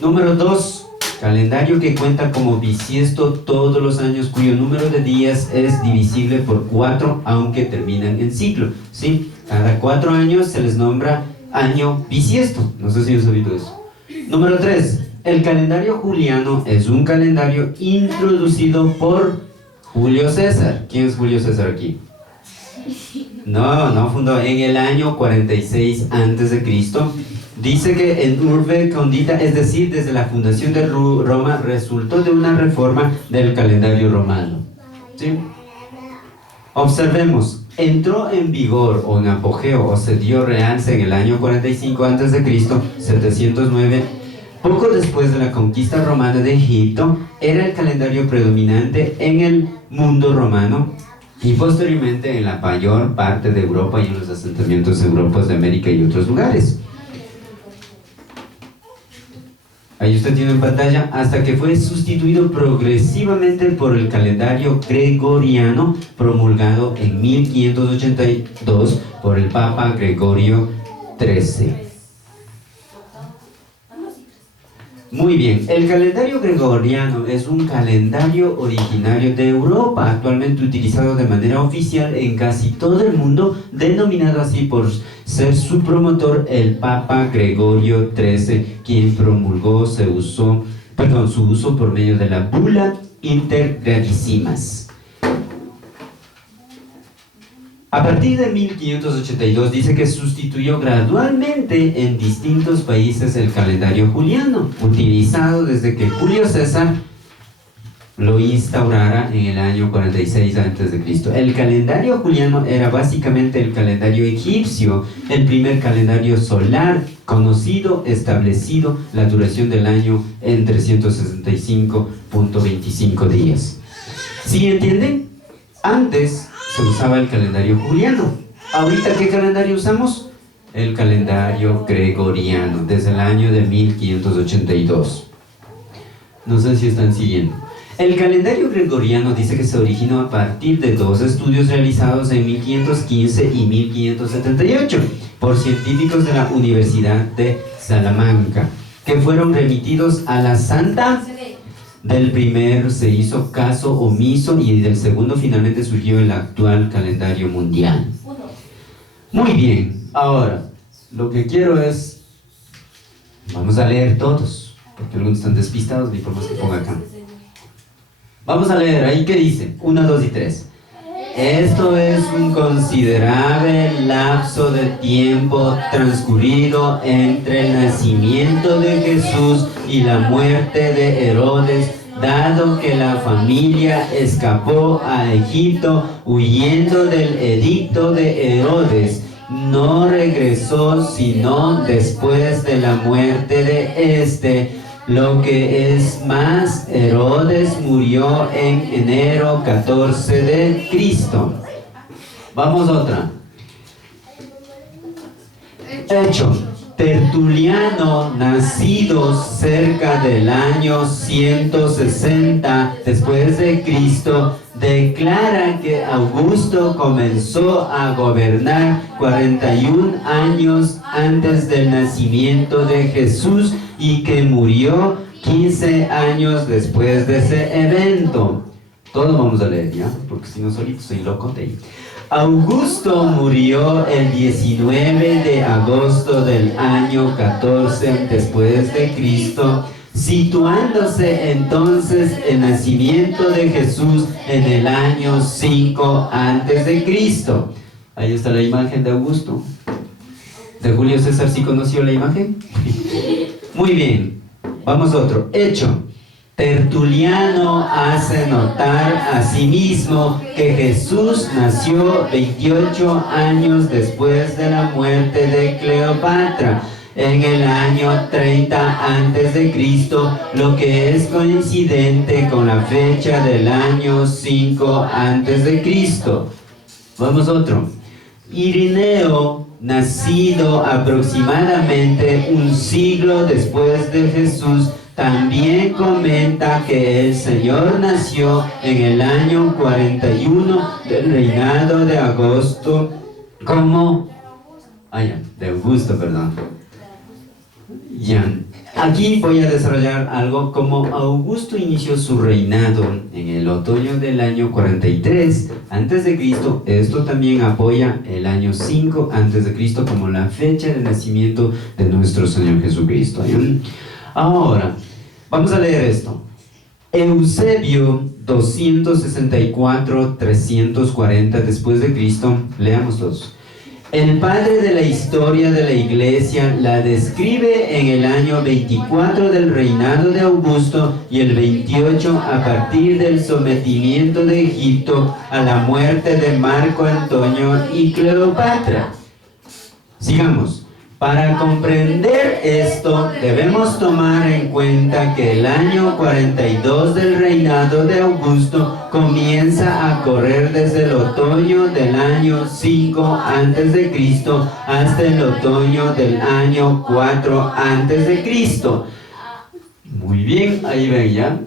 Número 2. Calendario que cuenta como bisiesto todos los años, cuyo número de días es divisible por 4, aunque terminan en ciclo. ¿Sí? Cada 4 años se les nombra año bisiesto. No sé si han sabido eso. Número 3. El calendario juliano es un calendario introducido por Julio César. ¿Quién es Julio César aquí? No fundó en el año 46 a.C. Dice que en Urbe Condita, es decir, desde la fundación de Roma, resultó de una reforma del calendario romano. ¿Sí? Observemos, entró en vigor o en apogeo o se dio realce en el año 45 a.C., 709, poco después de la conquista romana de Egipto. Era el calendario predominante en el mundo romano y posteriormente en la mayor parte de Europa y en los asentamientos europeos de América y otros lugares. Ahí usted tiene en pantalla, hasta que fue sustituido progresivamente por el calendario gregoriano, promulgado en 1582 por el Papa Gregorio XIII. Muy bien, el calendario gregoriano es un calendario originario de Europa, actualmente utilizado de manera oficial en casi todo el mundo, denominado así por ser su promotor el Papa Gregorio XIII, quien promulgó su uso por medio de la bula intergradissimas. A partir de 1582 dice que sustituyó gradualmente en distintos países el calendario juliano, utilizado desde que Julio César lo instaurara en el año 46 a.C. El calendario juliano era básicamente el calendario egipcio, el primer calendario solar conocido, establecido la duración del año en 365.25 días. ¿Sí entienden? Antes se usaba el calendario juliano. ¿Ahorita qué calendario usamos? El calendario gregoriano, desde el año de 1582. No sé si están siguiendo. El calendario gregoriano dice que se originó a partir de dos estudios realizados en 1515 y 1578 por científicos de la Universidad de Salamanca, que fueron remitidos a la Santa. Del primero se hizo caso omiso y del segundo finalmente surgió el actual calendario mundial. Muy bien, ahora lo que quiero es, vamos a leer todos, porque algunos están despistados, ni por más que ponga acá. Vamos a leer, ahí que dice, 1, 2 y 3. Esto es un considerable lapso de tiempo transcurrido entre el nacimiento de Jesús y la muerte de Herodes, dado que la familia escapó a Egipto huyendo del edicto de Herodes. No regresó sino después de la muerte de este. Lo que es más, Herodes murió en enero 14 de Cristo. Vamos a otra. Hecho. Tertuliano, nacido cerca del año 160 después de Cristo, declara que Augusto comenzó a gobernar 41 años antes del nacimiento de Jesús y que murió 15 años después de ese evento. Todos vamos a leer, ¿ya? Porque si no solito soy loco de ahí. Augusto murió el 19 de agosto del año 14 después de Cristo, situándose entonces el nacimiento de Jesús en el año 5 antes de Cristo. Ahí está la imagen de Augusto. ¿De Julio César sí conoció la imagen? Muy bien, vamos a otro. Hecho. Tertuliano hace notar asimismo que Jesús nació 28 años después de la muerte de Cleopatra, en el año 30 antes de Cristo, lo que es coincidente con la fecha del año 5 antes de Cristo. Vamos a otro. Irineo, nacido aproximadamente un siglo después de Jesús, también comenta que el Señor nació en el año 41 del reinado de Augusto, de Augusto, perdón. Ya, aquí voy a desarrollar algo. Como Augusto inició su reinado en el otoño del año 43 antes de Cristo, esto también apoya el año 5 antes de Cristo como la fecha de nacimiento de nuestro Señor Jesucristo. Ahora, vamos a leer esto. Eusebio 264-340 después de Cristo, leamos todos. El padre de la historia de la iglesia la describe en el año 24 del reinado de Augusto y el 28 a partir del sometimiento de Egipto a la muerte de Marco Antonio y Cleopatra. Sigamos. Para comprender esto, debemos tomar en cuenta que el año 42 del reinado de Augusto comienza a correr desde el otoño del año 5 antes de Cristo hasta el otoño del año 4 antes de Cristo. Muy bien, ahí ven ya.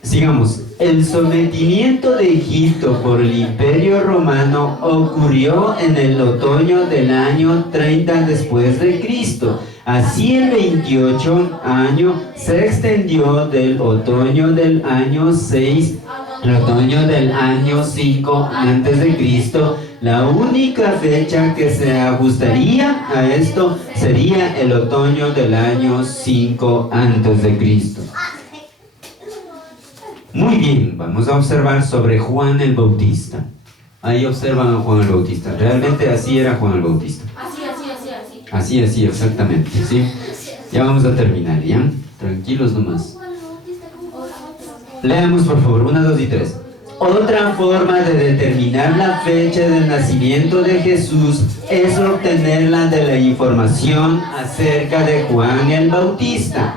Sigamos. El sometimiento de Egipto por el Imperio Romano ocurrió en el otoño del año 30 después de Cristo. Así el 28 año se extendió del otoño del año 6 al otoño del año 5 antes de Cristo. La única fecha que se ajustaría a esto sería el otoño del año 5 antes de Cristo. Muy bien, vamos a observar sobre Juan el Bautista. Ahí observan a Juan el Bautista. Realmente así era Juan el Bautista. Así, exactamente, ¿sí? Ya vamos a terminar, ¿ya? Tranquilos nomás. Leamos por favor, 1, 2 y 3. Otra forma de determinar la fecha del nacimiento de Jesús es obtenerla de la información acerca de Juan el Bautista.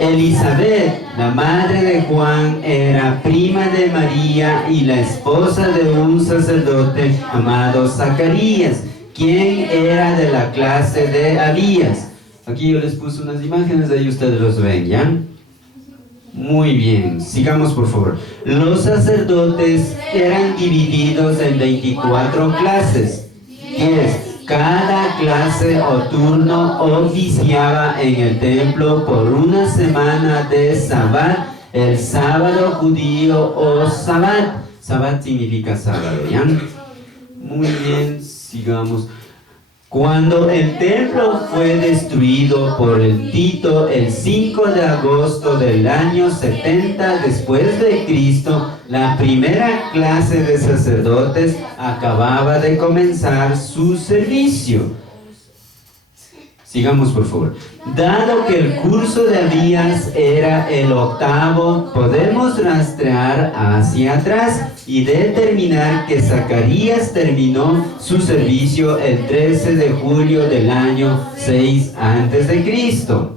Elizabeth, la madre de Juan, era prima de María y la esposa de un sacerdote llamado Zacarías, quien era de la clase de Abías. Aquí yo les puse unas imágenes, ahí ustedes los ven, ¿ya? Muy bien, sigamos por favor. Los sacerdotes eran divididos en 24 clases. 10. Cada clase o turno oficiaba en el templo por una semana de Sabbat, el sábado judío o Sabbat. Sabbat significa sábado, ¿ya? Muy bien, sigamos. Cuando el templo fue destruido por el Tito el 5 de agosto del año 70 después de Cristo, la primera clase de sacerdotes acababa de comenzar su servicio. Sigamos por favor. Dado que el curso de Abías era el 8º, podemos rastrear hacia atrás y determinar que Zacarías terminó su servicio el 13 de julio del año 6 a.C.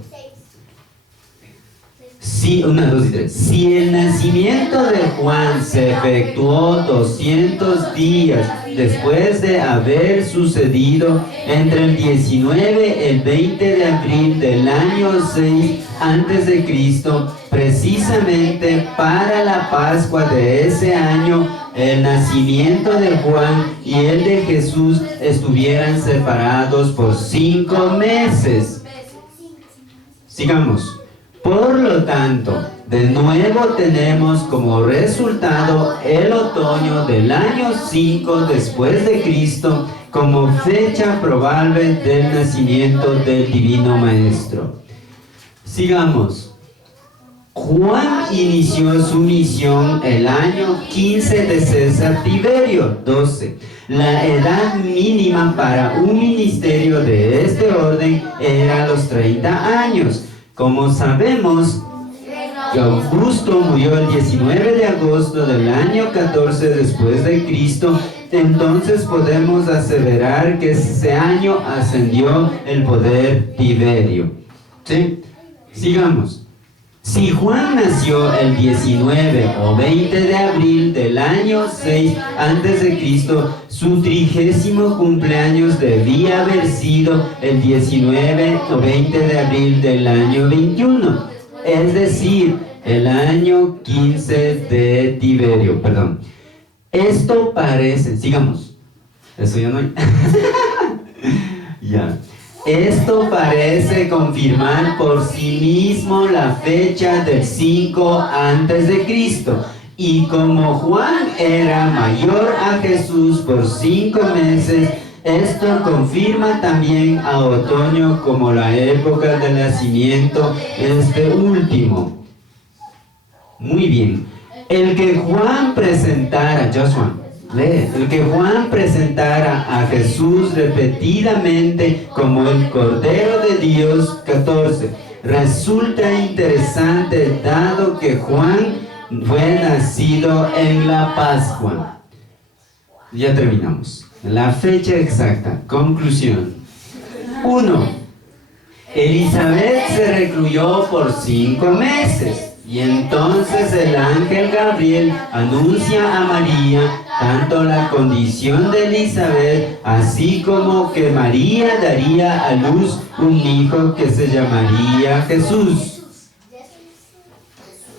Si, 1, 2 y 3. Si el nacimiento de Juan se efectuó 200 días después de haber sucedido entre el 19 y el 20 de abril del año 6 a.C., precisamente para la Pascua de ese año, el nacimiento de Juan y el de Jesús estuvieran separados por 5 meses. Sigamos. Por lo tanto, de nuevo tenemos como resultado el otoño del año 5 después de Cristo como fecha probable del nacimiento del Divino Maestro. Sigamos. Juan inició su misión el año 15 de César Tiberio, 12. La edad mínima para un ministerio de este orden era los 30 años. Como sabemos, Augusto murió el 19 de agosto del año 14 después de Cristo, entonces podemos aseverar que ese año ascendió el poder Tiberio. ¿Sí? Sigamos. Si Juan nació el 19 o 20 de abril del año 6 a.C., su 30º cumpleaños debía haber sido el 19 o 20 de abril del año 21, es decir, el año 15 de Tiberio, perdón. Esto parece, sigamos, eso ya no hay. Ya. Esto parece confirmar por sí mismo la fecha del 5 a.C. Y como Juan era mayor a Jesús por 5 meses, esto confirma también a otoño como la época del nacimiento de este último. Muy bien. El que Juan presentara, Joshua, el que Juan presentara a Jesús repetidamente como el Cordero de Dios, 14. Resulta interesante dado que Juan fue nacido en la Pascua. Ya terminamos. La fecha exacta. Conclusión. 1. Elizabeth se recluyó por 5 meses. Y entonces el ángel Gabriel anuncia a María tanto la condición de Elizabeth, así como que María daría a luz un hijo que se llamaría Jesús.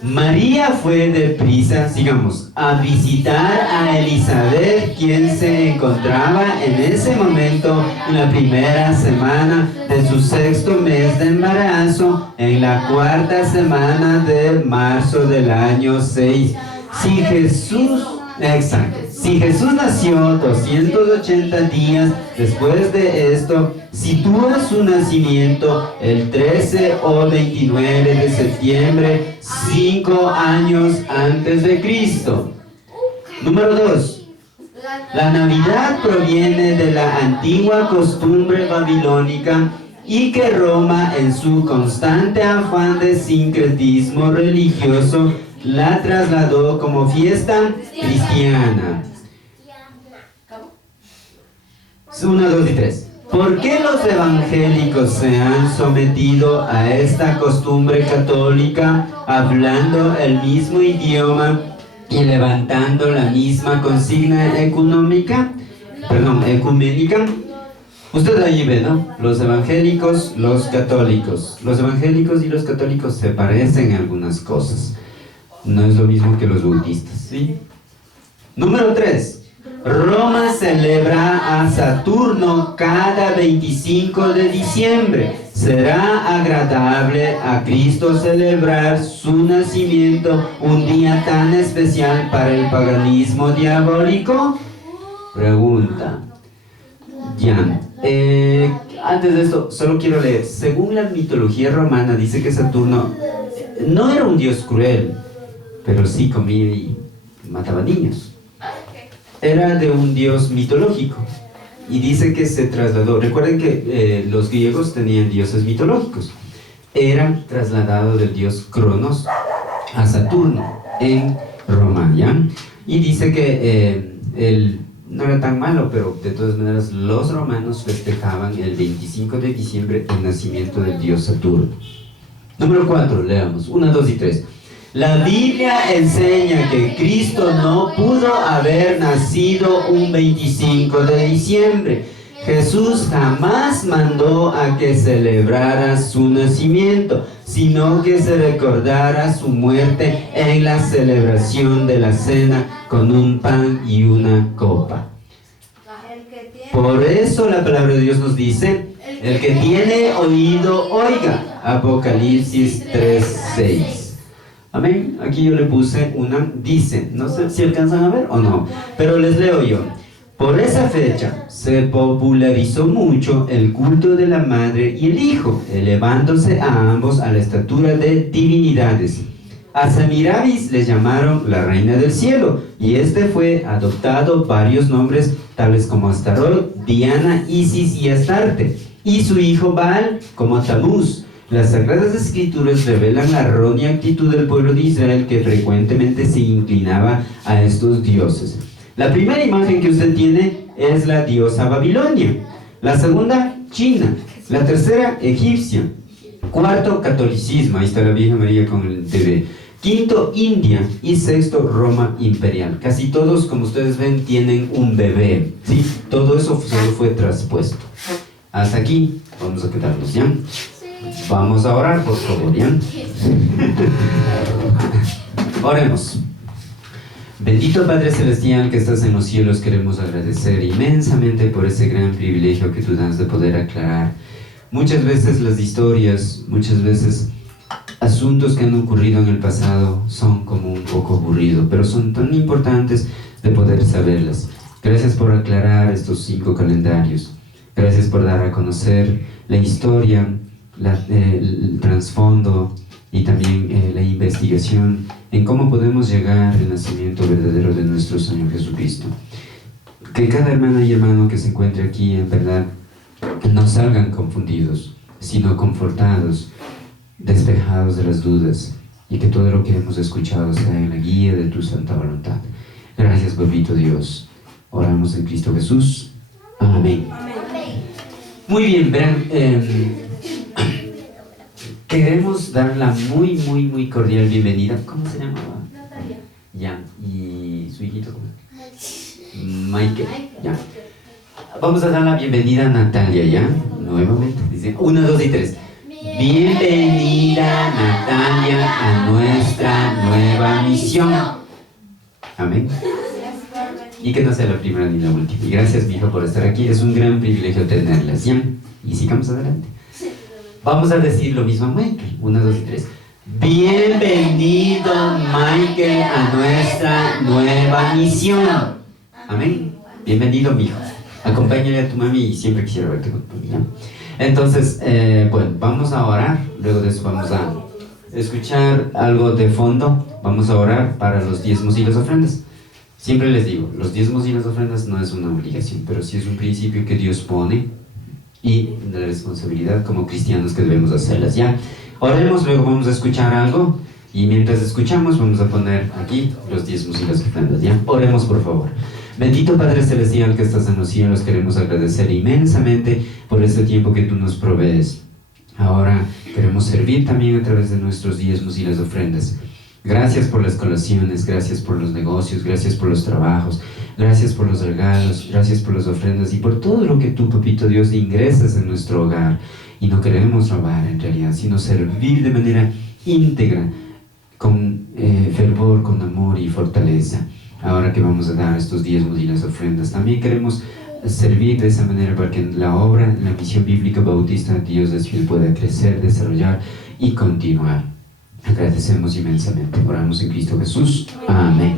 María fue deprisa, sigamos, a visitar a Elizabeth, quien se encontraba en ese momento en la primera semana de su 6º mes de embarazo, en la 4ª semana de marzo del año 6. Si Jesús Exacto. Si Jesús nació 280 días después de esto, sitúa su nacimiento el 13 o 29 de septiembre, 5 años antes de Cristo. Número 2. La Navidad proviene de la antigua costumbre babilónica y que Roma, en su constante afán de sincretismo religioso, la trasladó como fiesta cristiana. 1, 2 y 3. ¿Por qué los evangélicos se han sometido a esta costumbre católica, hablando el mismo idioma y levantando la misma consigna ecuménica? Usted ahí ve, ¿no? Los evangélicos, los católicos. Los evangélicos y los católicos se parecen en algunas cosas. No es lo mismo que los budistas, ¿sí? Número 3. Roma celebra a Saturno cada 25 de diciembre. ¿Será agradable a Cristo celebrar su nacimiento un día tan especial para el paganismo diabólico? Pregunta. Ya. Antes de esto, solo quiero leer. Según la mitología romana, dice que Saturno no era un dios cruel, pero sí comía y mataba niños. Era de un dios mitológico y dice que se trasladó. Recuerden que los griegos tenían dioses mitológicos. Era trasladado del dios Cronos a Saturno en Roma, ¿ya? Y dice que él no era tan malo, pero de todas maneras los romanos festejaban el 25 de diciembre el nacimiento del dios Saturno. Número 4, leamos, 1, 2 y 3. La Biblia enseña que Cristo no pudo haber nacido un 25 de diciembre. Jesús jamás mandó a que celebrara su nacimiento, sino que se recordara su muerte en la celebración de la cena con un pan y una copa. Por eso la palabra de Dios nos dice, el que tiene oído, oiga. Apocalipsis 3:6. Amén. Aquí yo le puse una, dice, no sé si alcanzan a ver o no, pero les leo yo. Por esa fecha se popularizó mucho el culto de la madre y el hijo, elevándose a ambos a la estatura de divinidades. A Semiramis le llamaron la reina del cielo, y este fue adoptado varios nombres tales como Astarot, Diana, Isis y Astarte, y su hijo Baal como Tamuz. Las Sagradas Escrituras revelan la errónea actitud del pueblo de Israel, que frecuentemente se inclinaba a estos dioses. La primera imagen que usted tiene es la diosa Babilonia, la segunda, China, la tercera, egipcia, cuarto, catolicismo, ahí está la Virgen María con el bebé, quinto, India, y sexto, Roma imperial. Casi todos, como ustedes ven, tienen un bebé, ¿sí? Todo eso solo fue traspuesto. Hasta aquí, vamos a quedarnos, ¿ya? Vamos a orar, por favor, ¿ya? Oremos. Bendito Padre Celestial que estás en los cielos, queremos agradecer inmensamente por ese gran privilegio que tú das de poder aclarar muchas veces las historias, muchas veces asuntos que han ocurrido en el pasado son como un poco aburridos, pero son tan importantes de poder saberlas. Gracias por aclarar estos 5 calendarios. Gracias por dar a conocer la historia, el trasfondo y también la investigación en cómo podemos llegar al nacimiento verdadero de nuestro Señor Jesucristo. Que cada hermana y hermano que se encuentre aquí, en verdad, no salgan confundidos, sino confortados, despejados de las dudas, y que todo lo que hemos escuchado sea en la guía de tu santa voluntad. Gracias, papito Dios. Oramos en Cristo Jesús. Amén. Muy bien, verán, queremos dar la muy cordial bienvenida. ¿Cómo se llamaba? Natalia. Ya, ¿y su hijito cómo? Michael. Ya. Vamos a dar la bienvenida a Natalia, ¿ya? Nuevamente, dice 1, 2 y 3. Bienvenida, Natalia, a nuestra nueva misión. Amén. Y que no sea la primera ni la última. Y gracias, mi hijo, por estar aquí. Es un gran privilegio tenerlas, ¿ya? Y sigamos adelante. Vamos a decir lo mismo a Michael. 1, 2 y 3. Bienvenido, Michael, a nuestra nueva misión. Amén. Bienvenido, mijo. Acompáñale a tu mami y siempre quisiera verte con tu mami. Entonces, bueno, vamos a orar. Luego de eso vamos a escuchar algo de fondo. Vamos a orar para los diezmos y las ofrendas. Siempre les digo, los diezmos y las ofrendas no es una obligación, pero sí es un principio que Dios pone y la responsabilidad como cristianos que debemos hacerlas. Ya, oremos, luego vamos a escuchar algo y mientras escuchamos vamos a poner aquí los diezmos y las ofrendas. Ya, oremos por favor. Bendito Padre Celestial que estás en los cielos, queremos agradecer inmensamente por este tiempo que tú nos provees. Ahora queremos servir también a través de nuestros diezmos y las ofrendas. Gracias por las colaciones, gracias por los negocios, gracias por los trabajos, gracias por los regalos, gracias por las ofrendas y por todo lo que tú, Papito Dios, ingresas en nuestro hogar. Y no queremos robar en realidad, sino servir de manera íntegra, con fervor, con amor y fortaleza. Ahora que vamos a dar estos diezmos y las ofrendas, también queremos servir de esa manera para que la obra, la misión bíblica bautista Dios es fiel pueda crecer, desarrollar y continuar. Agradecemos inmensamente. Oramos en Cristo Jesús. Amén.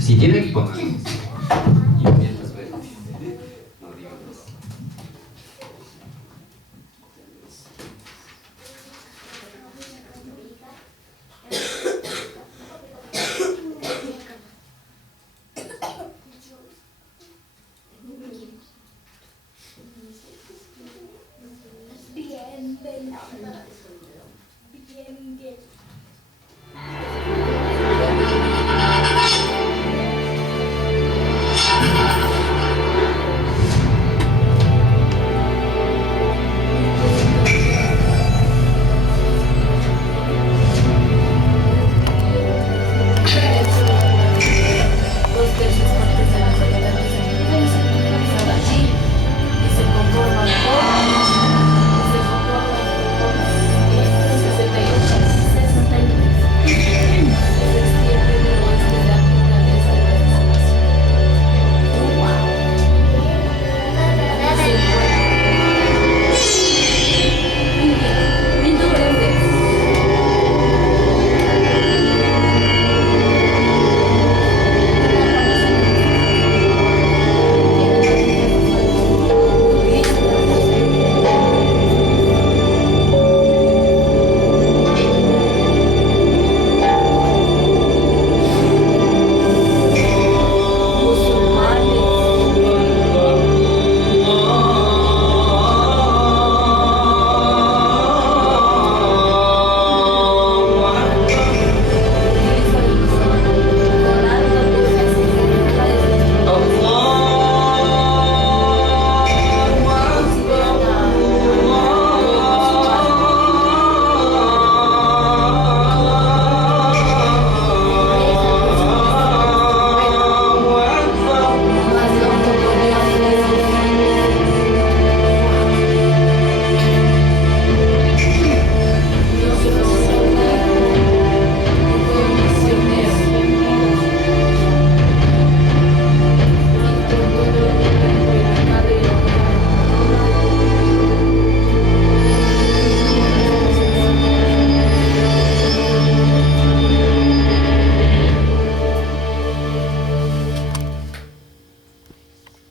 Si tienen, pónganlo.